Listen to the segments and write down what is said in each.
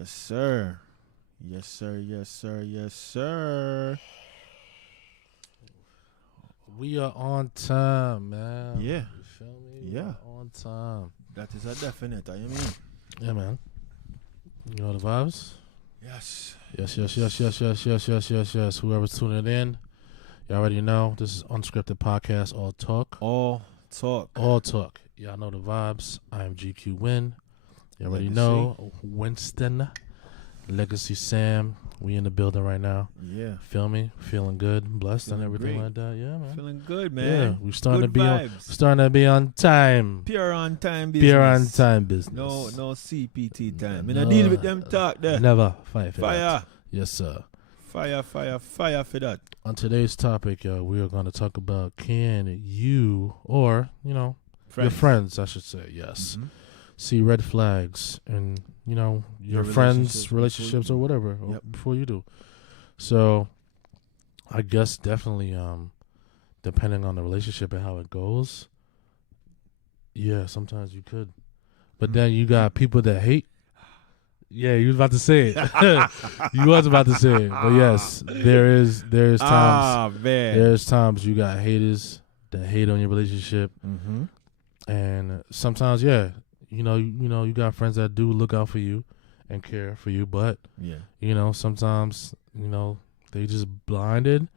Yes, sir. Yes, sir. Yes, sir. Yes, sir. We are on time, man. Yeah. You feel me? We Yeah. are on time. That is a definite. I mean. Yeah, man. You know the vibes? Yes. Yes. Whoever's tuning in, you already know. This is Unscripted Podcast, All Talk. All talk. All Talk. Y'all know the vibes. I am GQ Win. You already Legacy. know. Winston. Legacy Sam. We in the building right now. Yeah. Feel me? Feeling good, blessed, Feeling and everything great. like that. Yeah, man. Feeling good, man. Yeah, we're starting Good to be vibes. starting to be on time. Pure on time business. Pure on time business. No CPT time. No, I deal with them talk there. Never fight for Fire. that. Yes, sir. Fire for that. On today's topic, we are going to talk about can you, or, your friends, I should say, yes, see red flags in, your friends' relationships or whatever before you do. So, I guess definitely, depending on the relationship and how it goes, yeah, sometimes you could. But then you got people that hate. Yeah, you was about to say it. You was about to say it. But yes, there's times there's times you got haters that hate on your relationship. Mm-hmm. And sometimes, you got friends that do look out for you and care for you, but sometimes, they just blinded,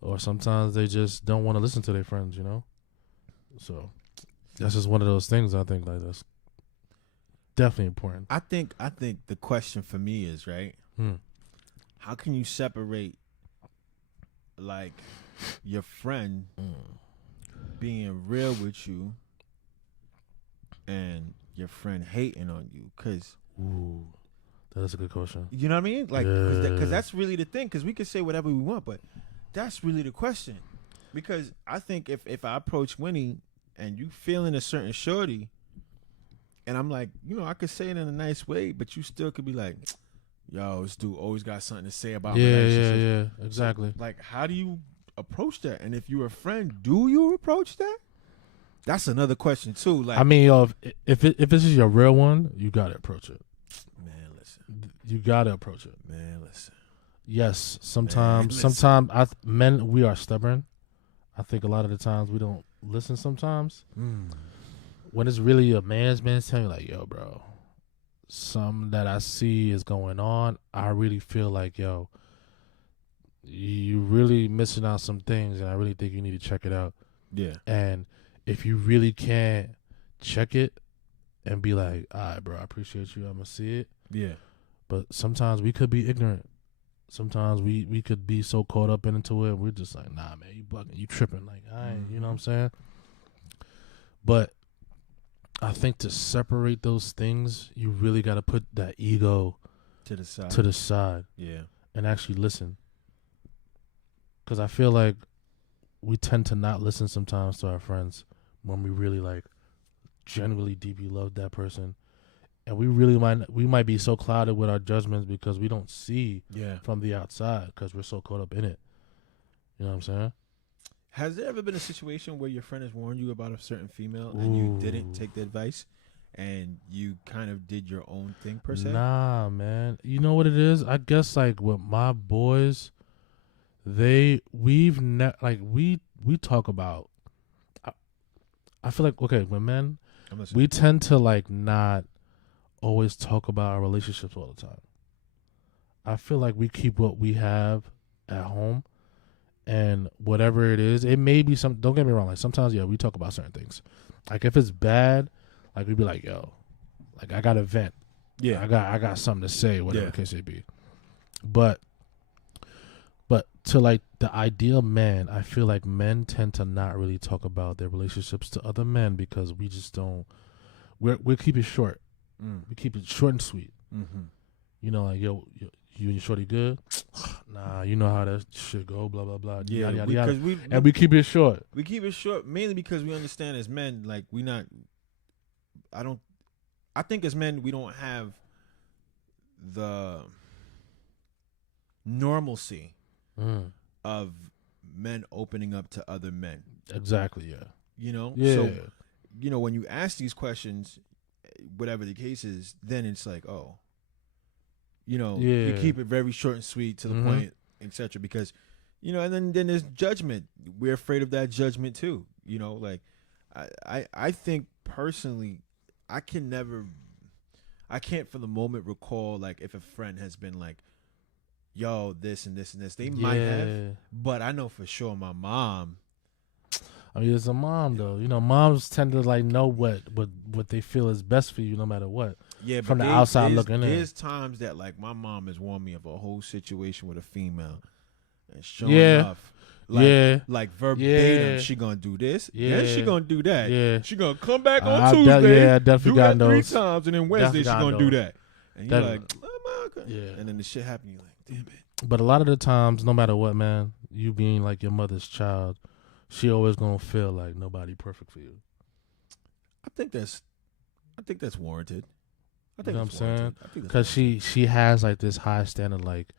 or sometimes they just don't want to listen to their friends, So that's just one of those things I think like that's definitely important. I think the question for me is, right, how can you separate like your friend being real with you and your friend hating on you? Because that's a good question. You know what I mean? Like, because that's really the thing. Because we can say whatever we want, but that's really the question. Because I think if I approach Winnie and you feeling a certain shorty, and I'm like, I could say it in a nice way, but you still could be like, yo, this dude always got something to say about relationships. Yeah, exactly. So, like, how do you approach that? And if you're a friend, do you approach that? That's another question too. Like, I mean, if this is your real one, you gotta approach it. Man, listen. You gotta approach it. Man, listen. Yes, sometimes men, we are stubborn. I think a lot of the times we don't listen sometimes. When it's really a man's telling you like, yo, bro, something that I see is going on, I really feel like, yo, you really missing out some things, and I really think you need to check it out. Yeah. And if you really can't check it and be like, all right, bro, I appreciate you, I'm going to see it. Yeah. But sometimes we could be ignorant. Sometimes we could be so caught up into it, we're just like, nah, man, you bugging, you tripping. Like, I ain't, you know what I'm saying? But I think to separate those things, you really got to put that ego to the side. Yeah. And actually listen. Because I feel like we tend to not listen sometimes to our friends when we really like genuinely deeply love that person. And we might be so clouded with our judgments because we don't see from the outside because we're so caught up in it. You know what I'm saying? Has there ever been a situation where your friend has warned you about a certain female and you didn't take the advice and you kind of did your own thing per se? Nah, man. You know what it is? I guess like with my boys, we talk about. I feel like with men, we tend to like not always talk about our relationships all the time. I feel like we keep what we have at home. And whatever it is, it may be some. Don't get me wrong. Like sometimes, we talk about certain things. Like if it's bad, like we'd be like, "Yo, like I got to vent. Yeah, I got something to say. Whatever the case may be." But to like the ideal man, I feel like men tend to not really talk about their relationships to other men because we just don't. We keep it short. We keep it short and sweet. Like yo, you and your shorty good? Nah, you know how that shit go, blah, blah, blah. Yeah, yada, yada. And we keep it short. We keep it short mainly because we understand as men, like I think as men, we don't have the normalcy of men opening up to other men. Exactly, yeah. Yeah. So, when you ask these questions, whatever the case is, then it's like, oh, you keep it very short and sweet to the point, etc. Because, and then there's judgment. We're afraid of that judgment too. Like I think personally, I can't for the moment recall like if a friend has been like, yo, this and this and this. They might have, but I know for sure my mom. I mean, it's a mom though. Moms tend to like know what they feel is best for you, no matter what. Yeah, from the outside looking in. There's times that like my mom has warned me of a whole situation with a female, and sure enough, like verbatim, she gonna do this, then she gonna do that, she gonna come back on Tuesday, I definitely got those 3 times, and then Wednesday she gonna do that, and you're like, and then the shit happen, you're like, damn it. But a lot of the times, no matter what, man, you being like your mother's child, she always gonna feel like nobody perfect for you. I think that's warranted. I think you know what I'm saying? Because she has like this high standard, like,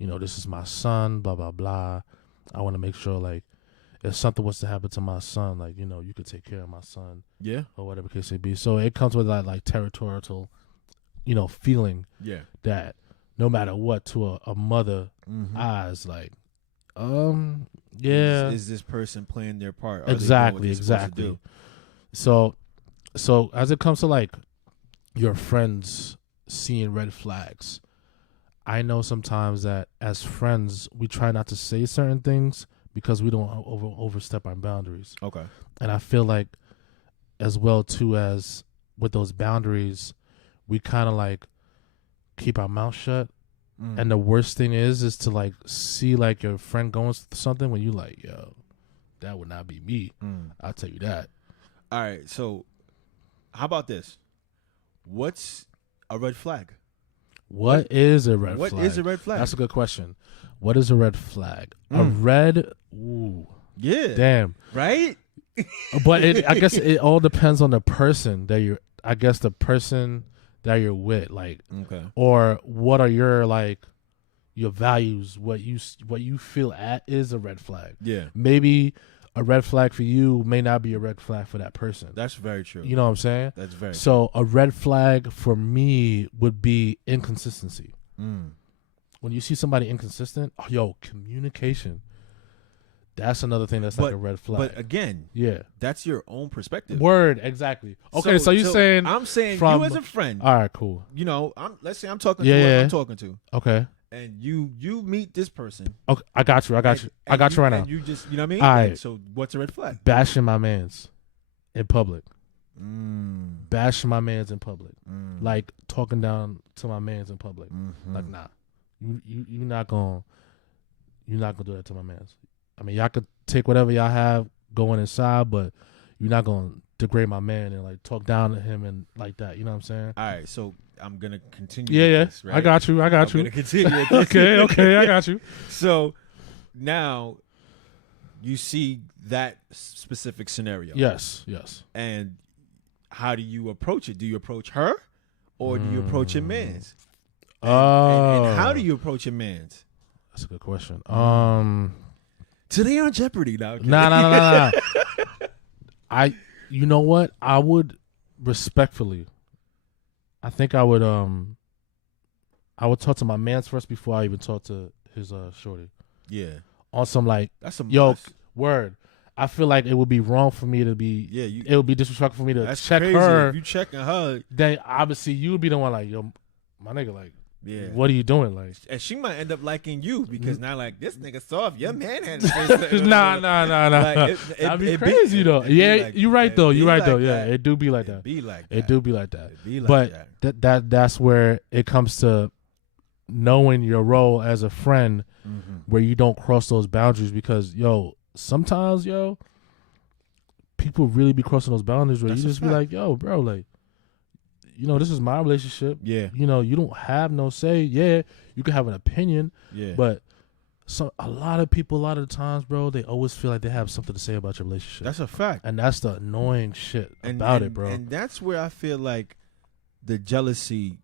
this is my son, blah blah blah. I want to make sure like if something was to happen to my son, like you could take care of my son, or whatever case it be. So it comes with that like territorial, feeling, that no matter what to a mother eyes, like, is this person playing their part? Exactly. So as it comes to like your friends seeing red flags, I know sometimes that as friends we try not to say certain things because we don't overstep our boundaries. Okay. And I feel like as well too, as with those boundaries, we kind of like keep our mouth shut. And the worst thing is to like see like your friend going through something when you like, yo, that would not be me. I'll tell you that. All right, so how about this? What's a red flag? What is a red flag? What is a red flag? That's a good question. What is a red flag? A red, ooh. Yeah. Damn. Right? But I guess it all depends on the person that you're, the person that you're with, like, or what are your like your values, what you feel at is a red flag. Yeah. Maybe a red flag for you may not be a red flag for that person. That's very true. You know what I'm saying? That's very so true. A red flag for me would be inconsistency. When you see somebody inconsistent, communication. That's another thing that's like a red flag. But again, that's your own perspective. Word, exactly. Okay, so you're saying I'm saying you as a friend. All right, cool. Let's say I'm talking to who I'm talking to. Okay. And you meet this person. Okay, I got you. I got you right now. And you just, you know what I mean? All right. So what's a red flag? Bashing my mans in public. Bashing my mans in public. Like talking down to my mans in public. Like, nah, you're not gonna do that to my mans. I mean, y'all could take whatever y'all have going inside, but you're not gonna degrade my man and like talk down to him and like that. You know what I'm saying? All right, so I'm gonna continue. Yeah, this, right? I got you. I'm gonna continue. okay, I got you. So now you see that specific scenario. Yes. And how do you approach it? Do you approach her, or do you approach your man's? And how do you approach your man's? That's a good question. Today on Jeopardy now. Nah. You know what? I would respectfully. I think I would talk to my man's first before I even talk to his shorty. Yeah. On some like that's some word. I feel like it would be wrong for me to be. Yeah. It would be disrespectful for me to check crazy. her. If you checking her, then obviously you would be the one like, yo, my nigga, like. Yeah. What are you doing? Like, and she might end up liking you because now, like, this nigga soft. Your man had nah. Like, that'd be crazy though. Yeah, like, you're right though. You're right though. Yeah, it do be like that. It do be like that. But that's where it comes to knowing your role as a friend, where you don't cross those boundaries. Because sometimes people really be crossing those boundaries where you just be like, yo, bro, like. This is my relationship. Yeah. You don't have no say. Yeah, you can have an opinion. Yeah. But a lot of people, a lot of the times, bro, they always feel like they have something to say about your relationship. That's a fact. And that's the annoying shit about it, bro. And that's where I feel like the jealousy,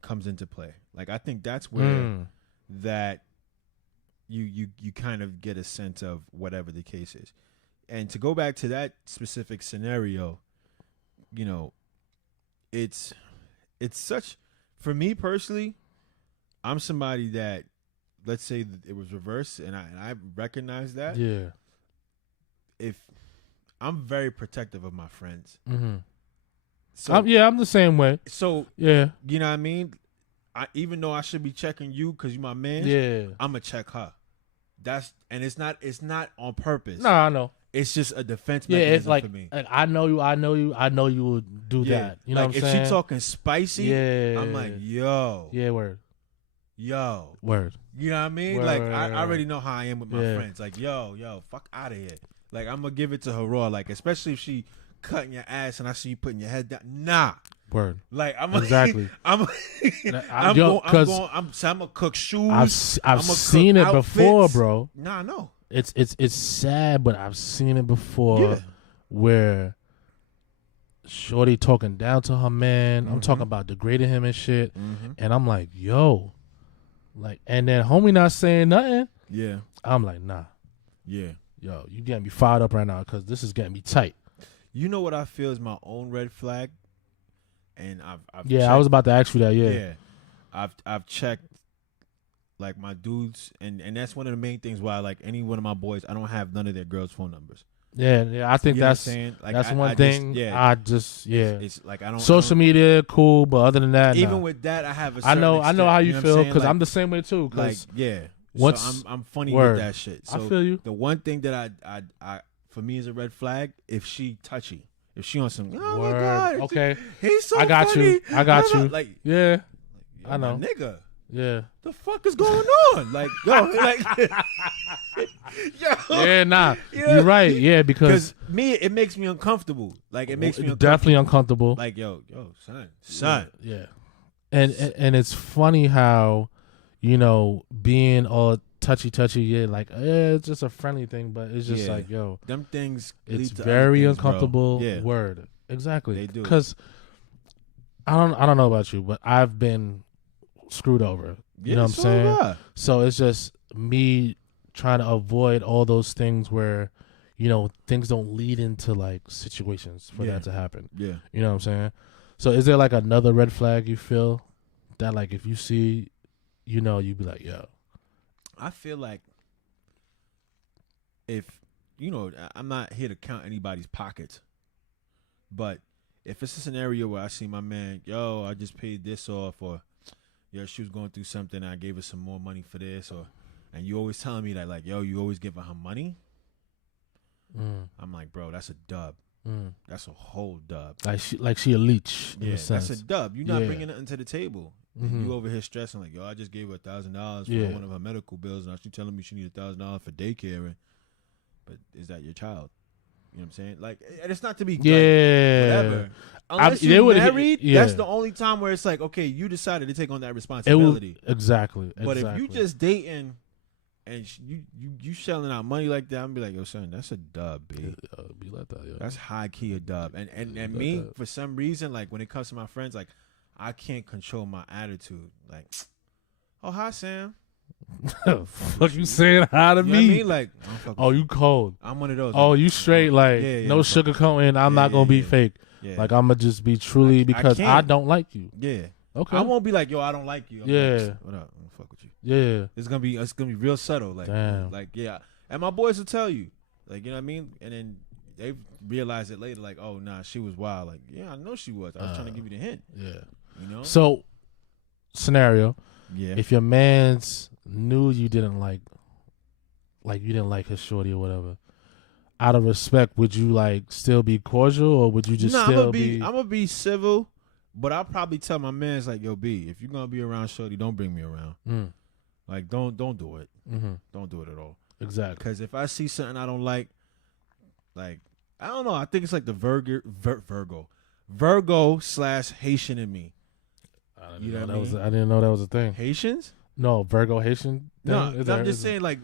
comes into play. Like, I think that's where that you kind of get a sense of whatever the case is. And to go back to that specific scenario, it's such, for me personally, I'm somebody that, let's say that it was reversed, and I recognize that. Yeah. If I'm very protective of my friends. Mm-hmm. So I'm the same way. So yeah, you know what I mean. Even though I should be checking you because you my man. Yeah. I'm gonna check her. It's not on purpose. No, I know. It's just a defense mechanism it's like, for me. Like, I know you would do that. You know like what I'm if saying? she talking spicy, yeah, I'm like, yo. Yeah, word. Yo. Word. You know what I mean? Word, like word, I word. already know how I am with my friends. Like, yo, fuck out of here. Like I'm gonna give it to her raw. Like, especially if she cutting your ass and I see you putting your head down. Nah. Word. Like I'm exactly. I'm gonna cook shoes. I've seen it outfits. before, bro. Nah, I know. It's sad, but I've seen it before where shorty talking down to her man. I'm talking about degrading him and shit. And I'm like, yo. Like, and then homie not saying nothing. Yeah. I'm like, nah. Yeah. Yo, you getting me fired up right now because this is getting me tight. You know what I feel is my own red flag? And I've checked, I was about to ask you that. Yeah. I've checked like my dudes, and that's one of the main things why like any one of my boys, I don't have none of their girls' phone numbers. Yeah, I think that's like, that's one thing. It's like I don't. Social media, cool, but other than that, even with that, I have a. I know how you feel because like, I'm the same way too. Like so I'm funny with that shit. So I feel you. The one thing that I for me is a red flag if she touchy. If she on some, oh my God, okay, he's so I got funny. I got you. Like, yeah, I know, nigga. Yeah, the fuck is going on? Like, yo, like, yo, yeah, nah, you're right. Yeah, because me, it makes me uncomfortable. Like, it makes me definitely uncomfortable. Like, yo, son, yeah. And it's funny how, being all touchy, like it's just a friendly thing, but it's just like, yo, them things. It's very uncomfortable. Bro. Yeah. Word, exactly. They do because I don't know about you, but I've been screwed over. You know what I'm saying? So it's just me trying to avoid all those things where, things don't lead into like situations for that to happen. Yeah. You know what I'm saying? So is there like another red flag you feel that like if you see, you'd be like, yo. I feel like if, I'm not here to count anybody's pockets, but if it's a scenario where I see my man, yo, I just paid this off, or yo, she was going through something, I gave her some more money for this, and you always telling me that, like, yo, you always giving her money. I'm like, bro, that's a dub. That's a whole dub. Like she a leech. Yeah, that's a dub. You're not bringing nothing to the table. You over here stressing like, yo, I just gave her $1,000 for one of her medical bills, and now she's telling me she need $1,000 for daycare. But is that your child? You know what I'm saying? Like, and it's not to be whatever. Unless you're married, that's the only time where it's like, okay, you decided to take on that responsibility. Exactly. But if you just dating and you shelling out money like that, I'm be like, yo, son, that's a dub, B. Be like that, yo. That's high key a dub. And me, like for some reason, like when it comes to my friends, like I can't control my attitude. Like, oh, hi, Sam. Fuck you saying hi to me? What I mean? Like, you cold. I'm one of those. Oh, you straight, like, no sugarcoating. I'm not going to be fake. Yeah. Like, I'm going to just be truly because I don't like you. Yeah. Okay. I won't be like, yo, I don't like you. I'm like, what up? I'm gonna fuck with you. Yeah. It's gonna be real subtle. Like, damn. Like, yeah. And my boys will tell you. Like, you know what I mean? And then they realize it later, like, oh nah, she was wild. Like, yeah, I know she was. I was trying to give you the hint. Yeah. You know? So scenario. Yeah. If your man's knew you didn't like you didn't like his shorty or whatever, out of respect, would you like still be cordial or would you just still be? I'm gonna be civil. But I'll probably tell my man's like, yo, B, if you're going to be around shorty, don't bring me around. Like, don't do it. Don't do it at all. Exactly. Because if I see something I don't like, I don't know. I think it's like the Virgo / Haitian in me. I didn't know that was a thing. Haitians? No, Virgo Haitian thing? No, I'm just saying like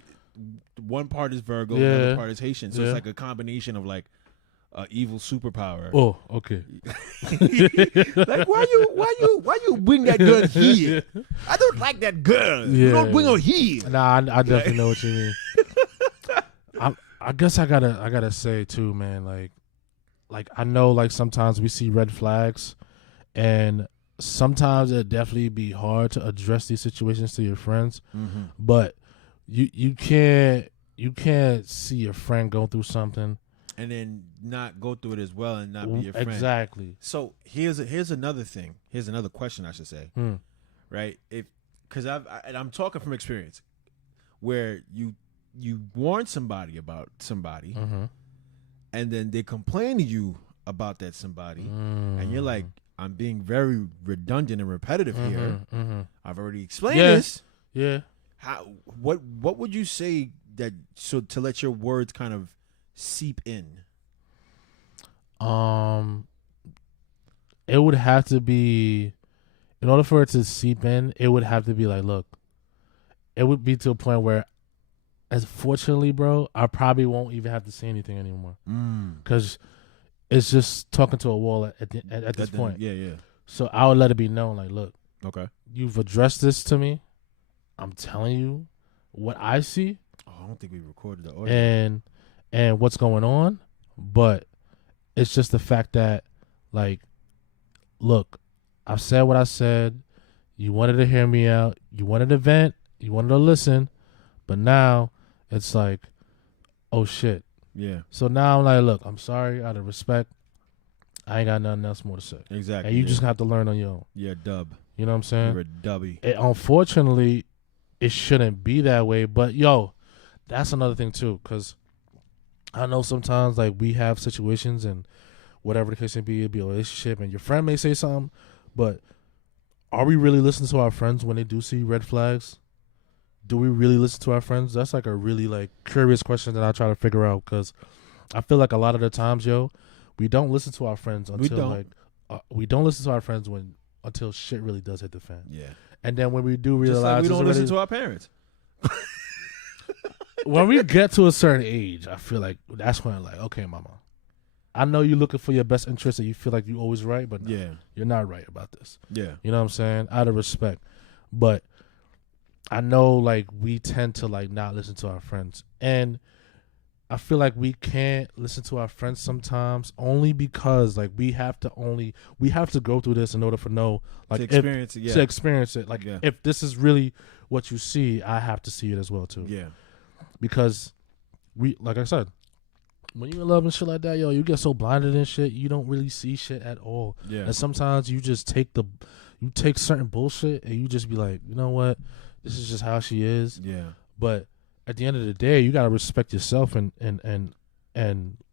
one part is Virgo, the other part is Haitian. So it's like a combination of like, evil superpower. Oh, okay. Like why you bring that girl here? I don't like that girl. Yeah. You don't bring her here. Nah, I definitely know what you mean. I guess I gotta say too, man. Like I know like sometimes we see red flags, and sometimes it definitely be hard to address these situations to your friends, but you can't see your friend go through something and then not go through it as well and not be your friend. Exactly. So here's another thing. Here's another question I should say. Right? Because I'm talking from experience, where you warn somebody about somebody, and then they complain to you about that somebody, and you're like, I'm being very redundant and repetitive here. I've already explained this. Yeah. What would you say to let your words kind of seep in? It would have to be, in order for it to seep in, it would have to be like, look, it would be to a point where, as fortunately, bro, I probably won't even have to say anything anymore, because it's just talking to a wall at this point. Yeah. So I would let it be known, like, look, okay, you've addressed this to me. I'm telling you what I see. Oh, I don't think we recorded the audio. And what's going on, but it's just the fact that, like, look, I've said what I said. You wanted to hear me out. You wanted to vent. You wanted to listen. But now it's like, oh, shit. Yeah. So now I'm like, look, I'm sorry. Out of respect, I ain't got nothing else more to say. Exactly. And you just have to learn on your own. Yeah, dub. You know what I'm saying? You're a dubby. Unfortunately, it shouldn't be that way. But, yo, that's another thing, too, because I know sometimes, like, we have situations and whatever the case may be, it'd be a relationship, and your friend may say something, but are we really listening to our friends when they do see red flags? Do we really listen to our friends? That's like a really like curious question that I try to figure out, because I feel like a lot of the times, yo, we don't listen to our friends until we don't listen to our friends until shit really does hit the fan. Yeah. And then when we do realize, just like we don't listen to our parents. When we get to a certain age, I feel like that's when, like, okay, mama, I know you're looking for your best interest and you feel like you're always right, but no, you're not right about this. Yeah. You know what I'm saying? Out of respect. But I know, like, we tend to, like, not listen to our friends. And I feel like we can't listen to our friends sometimes only because, like, we have to go through this in order to know, like, to experience it. Like, if this is really what you see, I have to see it as well, too. Yeah. Because like I said, when you're in love and shit like that, yo, you get so blinded and shit, you don't really see shit at all. Yeah. And sometimes you just take certain bullshit and you just be like, you know what, this is just how she is. Yeah. But at the end of the day, you gotta respect yourself and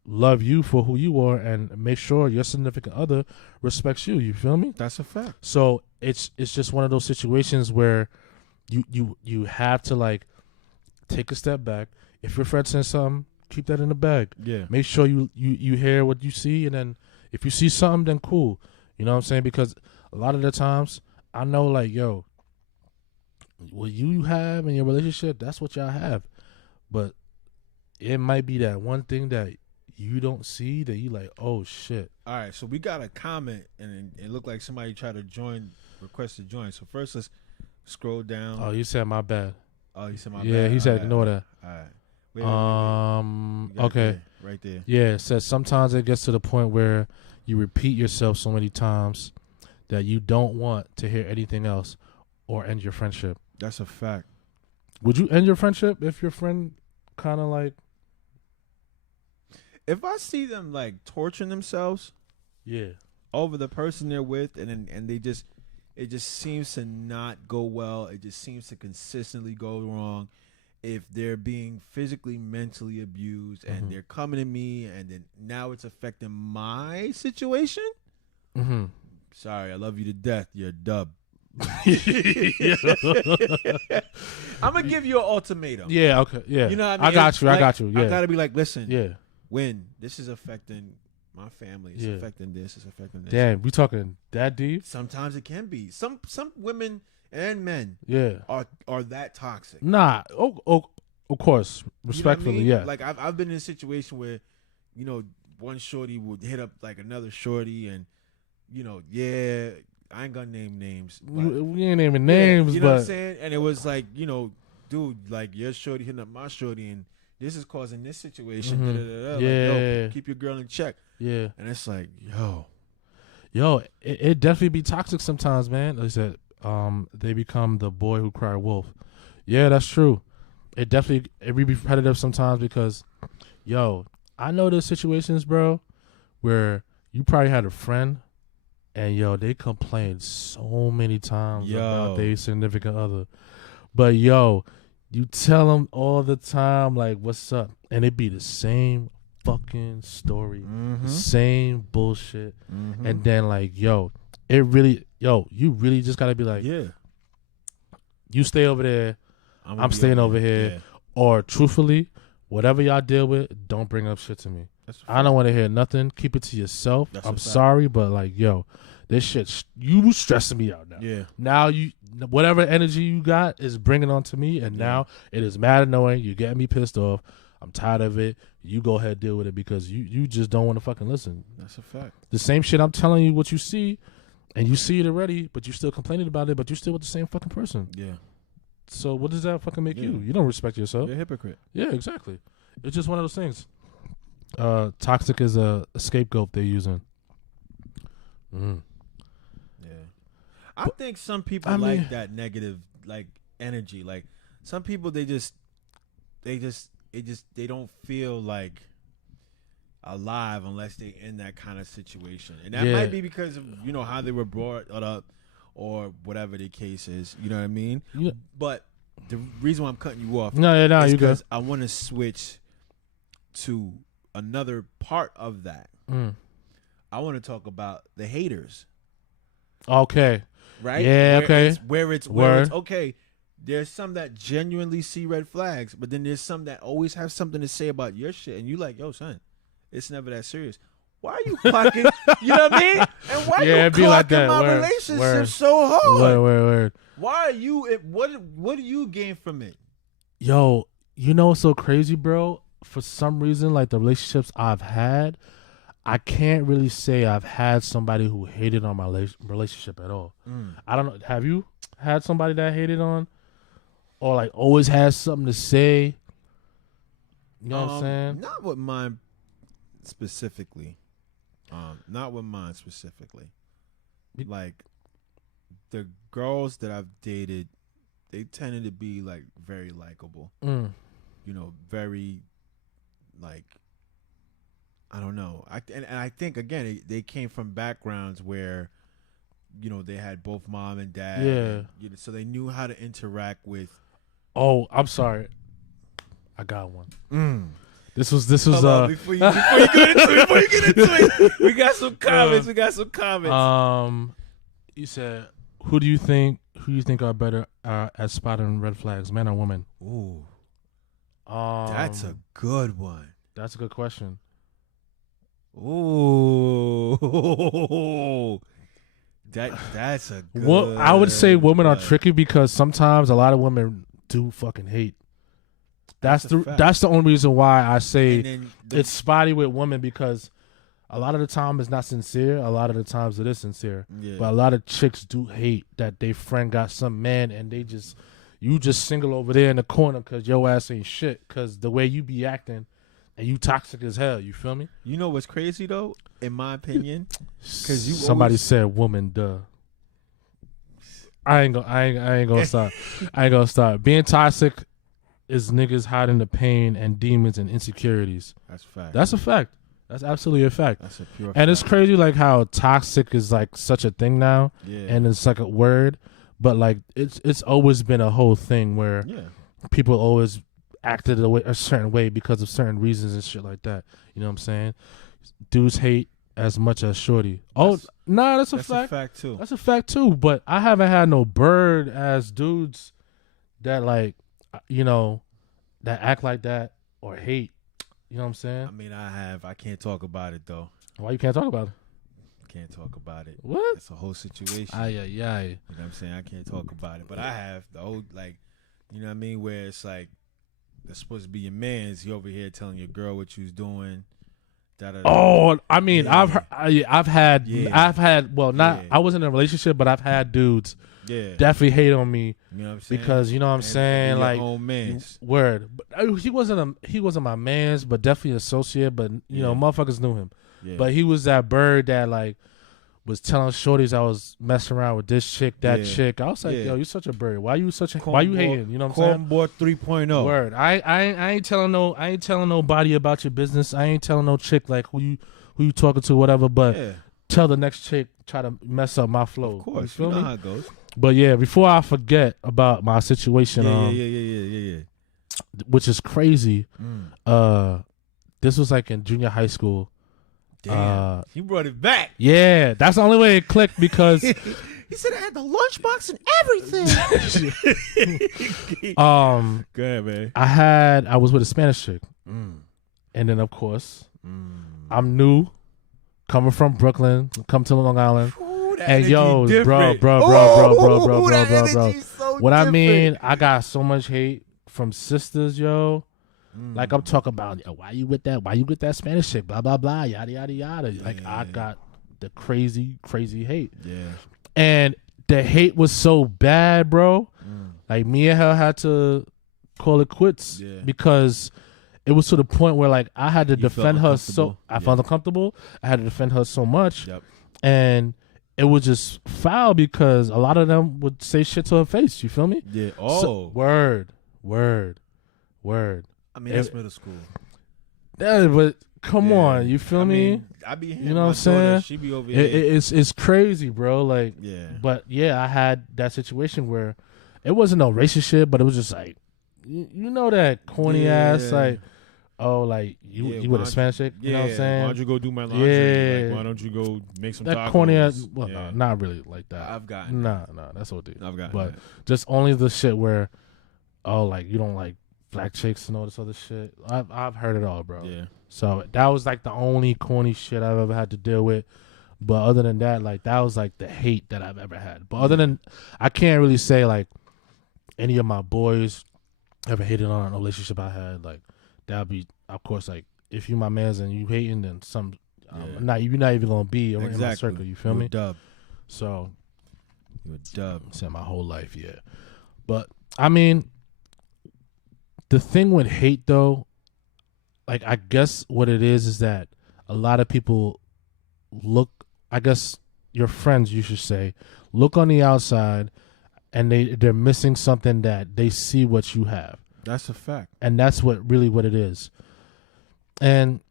love you for who you are, and make sure your significant other respects you. You feel me? That's a fact. So it's just one of those situations where you have to, like, take a step back. If your friend says something, keep that in the bag. Yeah. Make sure you hear what you see, and then if you see something, then cool. You know what I'm saying? Because a lot of the times, I know, like, yo, what you have in your relationship, that's what y'all have. But it might be that one thing that you don't see that you like, oh, shit. All right, so we got a comment, and it looked like somebody tried to request to join. So first, let's scroll down. Oh, you said my bad. Oh, you said my bad? Yeah, he said ignore that. All right. Wait. Okay. Right there. Yeah, it says sometimes it gets to the point where you repeat yourself so many times that you don't want to hear anything else or end your friendship. That's a fact. Would you end your friendship if your friend kind of like... If I see them, like, torturing themselves over the person they're with, and it just seems to not go well. It just seems to consistently go wrong. If they're being physically, mentally abused, and they're coming to me, and then now it's affecting my situation. Sorry, I love you to death. You're a dub. I'm gonna give you an ultimatum. Yeah. Okay. Yeah. You know what I mean? I got you. Yeah. I gotta be like, listen. Yeah. When this is affecting my family, it's affecting this. It's affecting this. Damn, we talking that deep? Sometimes it can be. Some women and men are that toxic. Nah. Of course. Respectfully, you know what I mean? yeah. Like I've been in a situation where, you know, one shorty would hit up like another shorty, and, you know, I ain't gonna name names. We ain't naming names, you know but what I'm saying? And it was like, you know, dude, like, your shorty hitting up my shorty, and this is causing this situation. Yeah. Like, yo, keep your girl in check. Yeah. And it's like, yo, Yo, it definitely be toxic sometimes, man. Like I said, they become the boy who cried wolf. Yeah, that's true. It be repetitive sometimes because, yo, I know there's situations, bro, where you probably had a friend and, yo, they complained so many times about their significant other. But, yo, you tell them all the time, like, what's up? And it be the same fucking story, the same bullshit. And then, like, you really just got to be like, yeah, you stay over there. I'm staying over here. Yeah. Or truthfully, whatever y'all deal with, don't bring up shit to me. I don't want to hear nothing. Keep it to yourself. I'm sorry, but like, yo, this shit, you stressing me out now. Yeah. Now whatever energy you got is bringing on to me, and now it is mad annoying. You're getting me pissed off. I'm tired of it. You go ahead, deal with it because you just don't want to fucking listen. That's a fact. The same shit I'm telling you what you see, and you see it already, but you're still complaining about it, but you're still with the same fucking person. Yeah. So what does that fucking make you? You don't respect yourself. You're a hypocrite. Yeah, exactly. It's just one of those things. Toxic is a scapegoat they're using. Yeah. I think some people like that negative like energy. Like some people they don't feel like alive unless they in that kind of situation. And that might be because of, how they were brought up or whatever the case is. You know what I mean? Yeah. But the reason why I'm cutting you off is because I want to switch to another part of that. I want to talk about the haters. Okay. Right? Yeah, Where it's okay. There's some that genuinely see red flags, but then there's some that always have something to say about your shit, and you like, yo, son, it's never that serious. Why are you clocking? You know what I mean? And why you clocking like my relationship so hard? Word. Why are you? What do you gain from it? Yo, what's so crazy, bro? For some reason, like the relationships I've had, I can't really say I've had somebody who hated on my relationship at all. I don't know. Have you had somebody that hated on, or like always has something to say? You know what I'm saying? Not with mine specifically. Like the girls that I've dated, they tended to be like very likable. Very like, I don't know. And I think again they came from backgrounds where, they had both mom and dad. Yeah. And, so they knew how to interact with. Oh, I'm sorry. I got one. This was before you get into it, we got some comments. You said, who do you think are better at spotting red flags, men or women? Ooh. That's a good one. That's a good question. Ooh. That's a good one. I would say women are tricky because sometimes a lot of women do fucking hate. That's the only reason why I say it's spotty with women, because a lot of the time it's not sincere. A lot of the times it is sincere. Yeah. But a lot of chicks do hate that their friend got some man and you just single over there in the corner because your ass ain't shit because the way you be acting and you toxic as hell. You feel me? You know what's crazy though, in my opinion, because somebody said woman, duh. I ain't gonna stop. I ain't gonna stop. Being toxic is niggas hiding the pain and demons and insecurities. That's a fact. That's a fact. That's absolutely a fact. That's a pure fact. And it's crazy like how toxic is like such a thing now. Yeah. And it's like a word. But like it's always been a whole thing where people always acted a certain way because of certain reasons and shit like that. You know what I'm saying? Dudes hate as much as shorty. That's a fact. That's a fact too. That's a fact too. But I haven't had no bird ass dudes that like, that act like that or hate. You know what I'm saying? I mean, I can't talk about it though. Why you can't talk about it? Can't talk about it. What? It's a whole situation. Aye. You know what I'm saying? I can't talk about it. But I have the old, like, you know what I mean? Where it's like, that's supposed to be your man's. You over here telling your girl what you was doing. Oh, I mean, I've had, I wasn't in a relationship, but I've had dudes definitely hate on me. You know what I'm saying? Because, you know what I'm saying? And like, own man's. Word. But he wasn't my man's, but definitely an associate, but, motherfuckers knew him. Yeah. But he was that bird that, like, was telling shorties I was messing around with this chick, that chick. I was like, yo, you such a bird. Why you hating? You know what I'm saying? Cornball 3.0. Word. I ain't telling nobody about your business. I ain't telling no chick like who you talking to, whatever. But tell the next chick try to mess up my flow. Of course, you know me? how it goes. But yeah, before I forget about my situation, yeah. Which is crazy. This was like in junior high school. Damn, he brought it back. Yeah, that's the only way it clicked because he said I had the lunchbox and everything. Go ahead, man. I was with a Spanish chick, and then of course, I'm new, coming from Brooklyn, come to Long Island, and yo, bro. What I mean, I got so much hate from sisters, yo. Like I'm talking about, why you with that Spanish chick, blah blah blah, yada yada yada. Like I got the crazy hate. Yeah. And the hate was so bad, bro. Like me and her had to call it quits because it was to the point where like I had to defend her so I felt uncomfortable. I had to defend her so much, and it was just foul because a lot of them would say shit to her face. You feel me? Yeah. So, word. I mean, that's middle school. Yeah, but come on, you feel me? I be you know what I'm saying? She be over here. It's crazy, bro. Like, But yeah, I had that situation where it wasn't no racist shit, but it was just like, you know that corny ass like, oh, like you with a Spanish chick? You know what I'm saying? Why don't you go do my laundry? Like, why don't you go make some that tacos? Corny ass. Well, no, not really like that. I've gotten. No, that's what it. I've gotten. But just only the shit where, oh, like you don't like black chicks and all this other shit. I've heard it all, bro. Yeah. So that was like the only corny shit I've ever had to deal with. But other than that, like that was like the hate that I've ever had. But other than, I can't really say like any of my boys ever hated on a relationship I had. Like that'd be, of course, like if you my mans and you hating, then you're not even gonna be in my circle. You feel me? Dub. So you a dub. Said my whole life, yeah. But I mean, the thing with hate though, like I guess what it is that a lot of people look, I guess your friends, you should say, look on the outside and they're missing something that they see what you have. That's a fact. And that's what it is. And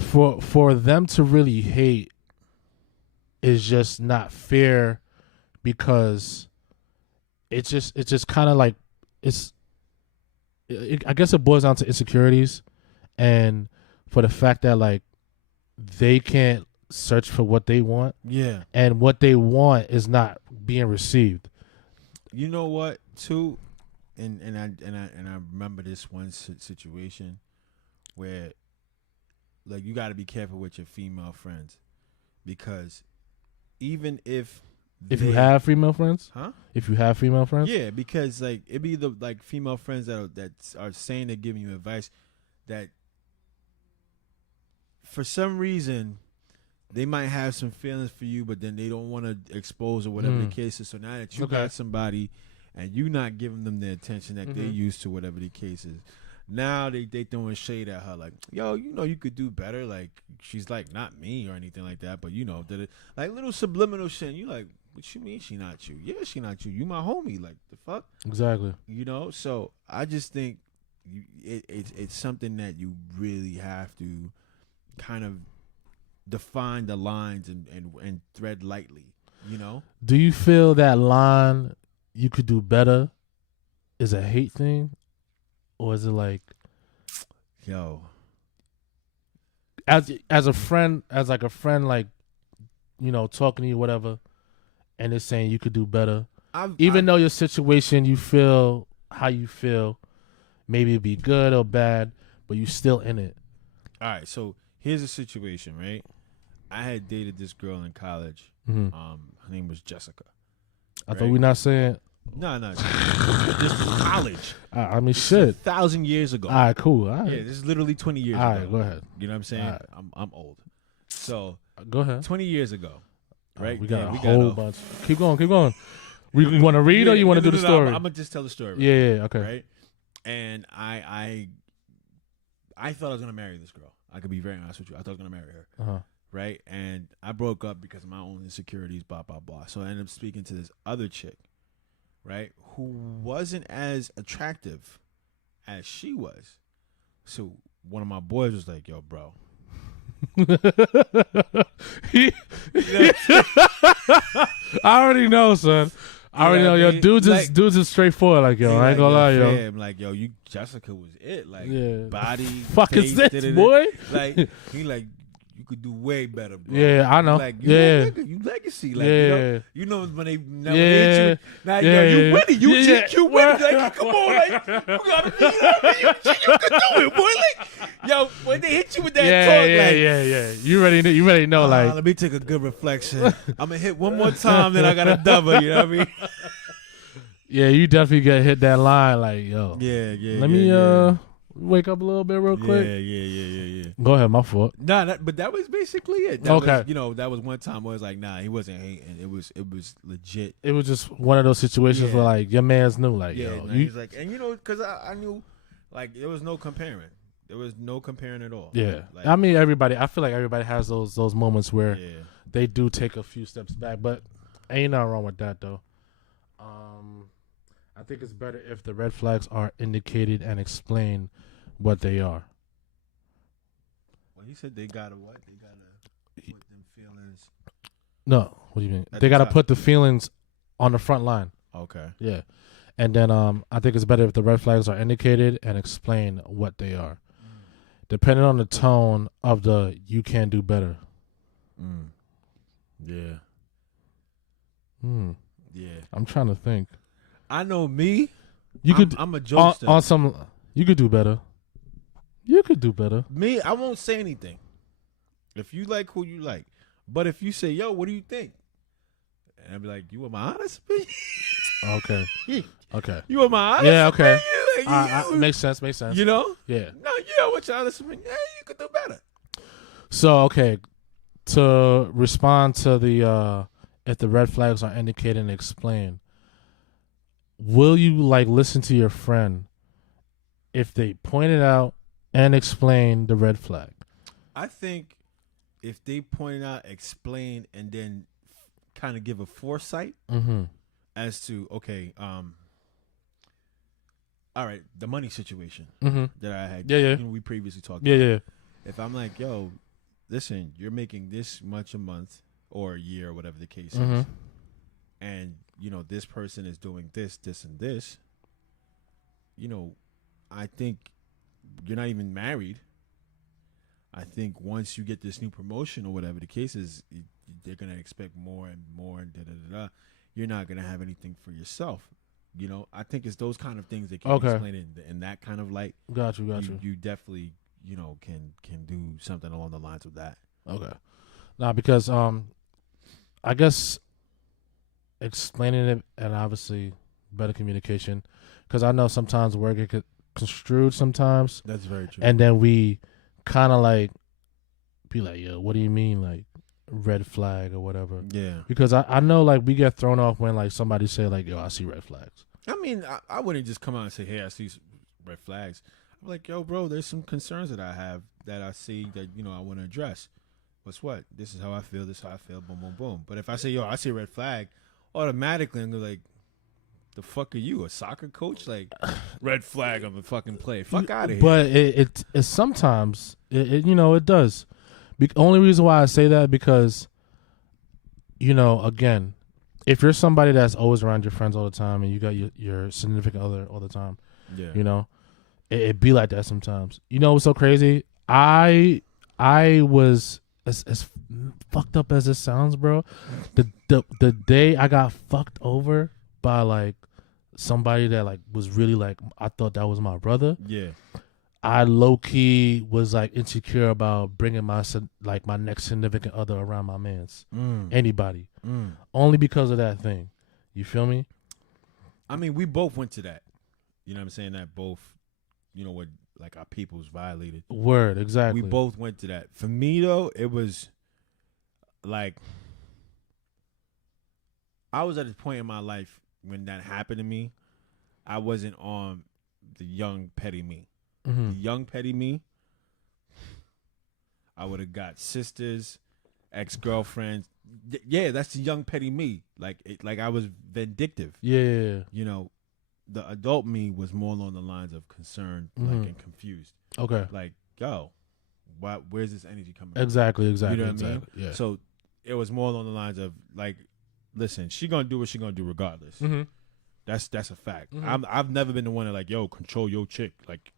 for them to really hate is just not fair because it's just kind of like I guess it boils down to insecurities and for the fact that like they can't search for what they want. Yeah. And what they want is not being received. You know what, too? And I remember this one situation where like you got to be careful with your female friends because even if you have female friends, huh? If you have female friends, yeah, because like it be the like female friends that are saying they're giving you advice that for some reason they might have some feelings for you, but then they don't want to expose or whatever the case is. So now that you got somebody and you not giving them the attention that they're used to, whatever the case is, now they throwing shade at her like, yo, you know you could do better. Like she's like not me or anything like that, but you know like little subliminal shit. And you like, what you mean she not you? Yeah, she not you. You my homie. Like the fuck? Exactly. You know. So I just think it's something that you really have to kind of define the lines and thread lightly. You know. Do you feel that line you could do better is a hate thing, or is it like, yo, as a friend, like you know, talking to you, whatever, and it's saying you could do better, even though your situation, you feel how you feel, maybe it'd be good or bad, but you still in it. All right, so here's a situation, right? I had dated this girl in college. Mm-hmm. Her name was Jessica. I thought we're not saying. No. This is college. I mean, shit. 1,000 years ago. All right, cool. All right. Yeah, this is literally 20 years ago. All right, go ahead. You know what I'm saying? Right. I'm old. So go ahead. 20 years ago, right? We got a whole bunch. Keep going. You want to read or you want to do the story? I'm gonna just tell the story. Right? Yeah. Okay. Right. And I thought I was gonna marry this girl. I could be very honest with you. I thought I was gonna marry her. right? And I broke up because of my own insecurities, blah blah blah. So I ended up speaking to this other chick, right, who wasn't as attractive as she was. So one of my boys was like, "Yo, bro." I already know, son. I already know. Yo, dudes is straightforward. Like, yo, I ain't gonna lie, yo. I'm like, yo, Jessica was it. Like, yeah. body. Fuck face, is this, boy? Like, he like, you could do way better, bro. Yeah, I know. Like, you legacy. Like, yeah. you know when they never hit you. Now, yo, you winning. You GQ winning. Like, come on, like, you gotta be, you could do it, boy. Like, yo, when they hit you with that talk, yeah. You already know, like. Let me take a good reflection. I'm gonna hit one more time, then I got a double. You know what I mean? Yeah, you definitely get hit that line, like, yo. Yeah. Let me wake up a little bit real quick. Yeah. Go ahead, my fault. Nah, but that was basically it. That okay. Was, that was one time where I was like, nah, he wasn't hating. It was legit. It was just one of those situations where, like, your man's knew, like, yo. He's like, and because I knew, like, there was no comparing. There was no comparing at all. Yeah. Like, I mean, I feel like everybody has those moments where they do take a few steps back, but ain't nothing wrong with that, though. I think it's better if the red flags are indicated and explained what they are. Well, he said they gotta what? They gotta put them feelings. No, what do you mean? They gotta put the feelings on the front line. Okay. Yeah, and then I think it's better if the red flags are indicated and explain what they are, depending on the tone of the "you can do better." Yeah. Yeah. I'm trying to think. I know me. I'm a jokester. On some, you could do better. You could do better. Me, I won't say anything. If you like who you like. But if you say, yo, what do you think? And I'll be like, you want my honest opinion? Okay. You want my honest Yeah, okay. opinion? Makes sense. You know? Yeah. No, yeah, what's your honest opinion? Yeah, you could do better. So, okay. To respond to the, if the red flags are indicated and explained, will you, like, listen to your friend if they point it out and explain the red flag? I think if they point out, explain, and then kind of give a foresight as to, okay, all right, the money situation that I had, we previously talked about. Yeah. If I'm like, yo, listen, you're making this much a month or a year or whatever the case is, and this person is doing this, and this, I think you're not even married. I think once you get this new promotion or whatever the case is, they're going to expect more and more and da-da-da-da. You're not going to have anything for yourself. I think it's those kind of things that can be explained in that kind of light. Got you. You definitely, can do something along the lines of that. Okay. Now, because I guess explaining it and obviously better communication, because I know sometimes word get construed sometimes. That's very true. And then we kind of like be like, yo, what do you mean, like red flag or whatever? Yeah. Because I know, like, we get thrown off when, like, somebody say, like, yo, I see red flags. I mean, I wouldn't just come out and say, hey, I see red flags. I'm like, yo, bro, there's some concerns that I have that I see that, I want to address. What's what? This is how I feel. This is how I feel. Boom, boom, boom. But if I say, yo, I see a red flag, automatically I'm like, the fuck are you, a soccer coach? Like, red flag on the fucking play. Fuck out of here. But it sometimes, it does. Only reason why I say that because, again, if you're somebody that's always around your friends all the time and you got your significant other all the time, it be like that sometimes. What's so crazy? I was as fucked up as it sounds, bro. The day I got fucked over by, like, somebody that, like, was really, like, I thought that was my brother. Yeah. I low key was, like, insecure about bringing my next significant other around my man's. Anybody. Only because of that thing. You feel me? I mean, we both went to that. You know what I'm saying? That both, what, like, our people's violated. Word, exactly. We both went to that. For me, though, it was like, I was at a point in my life when that happened to me. I wasn't on the young petty me. The young petty me, I would have got sisters. ex-girlfriends. Yeah, that's the young petty me. Like I was vindictive. Yeah. You know, the adult me was more along the lines of concerned, like, and confused. Okay. Like, yo, where's this energy coming Exactly. from? You know what I mean? Yeah. So it was more along the lines of like, listen, she gonna do what she gonna do regardless. Mm-hmm. That's a fact. Mm-hmm. I've never been the one to like, yo, control your chick. Like,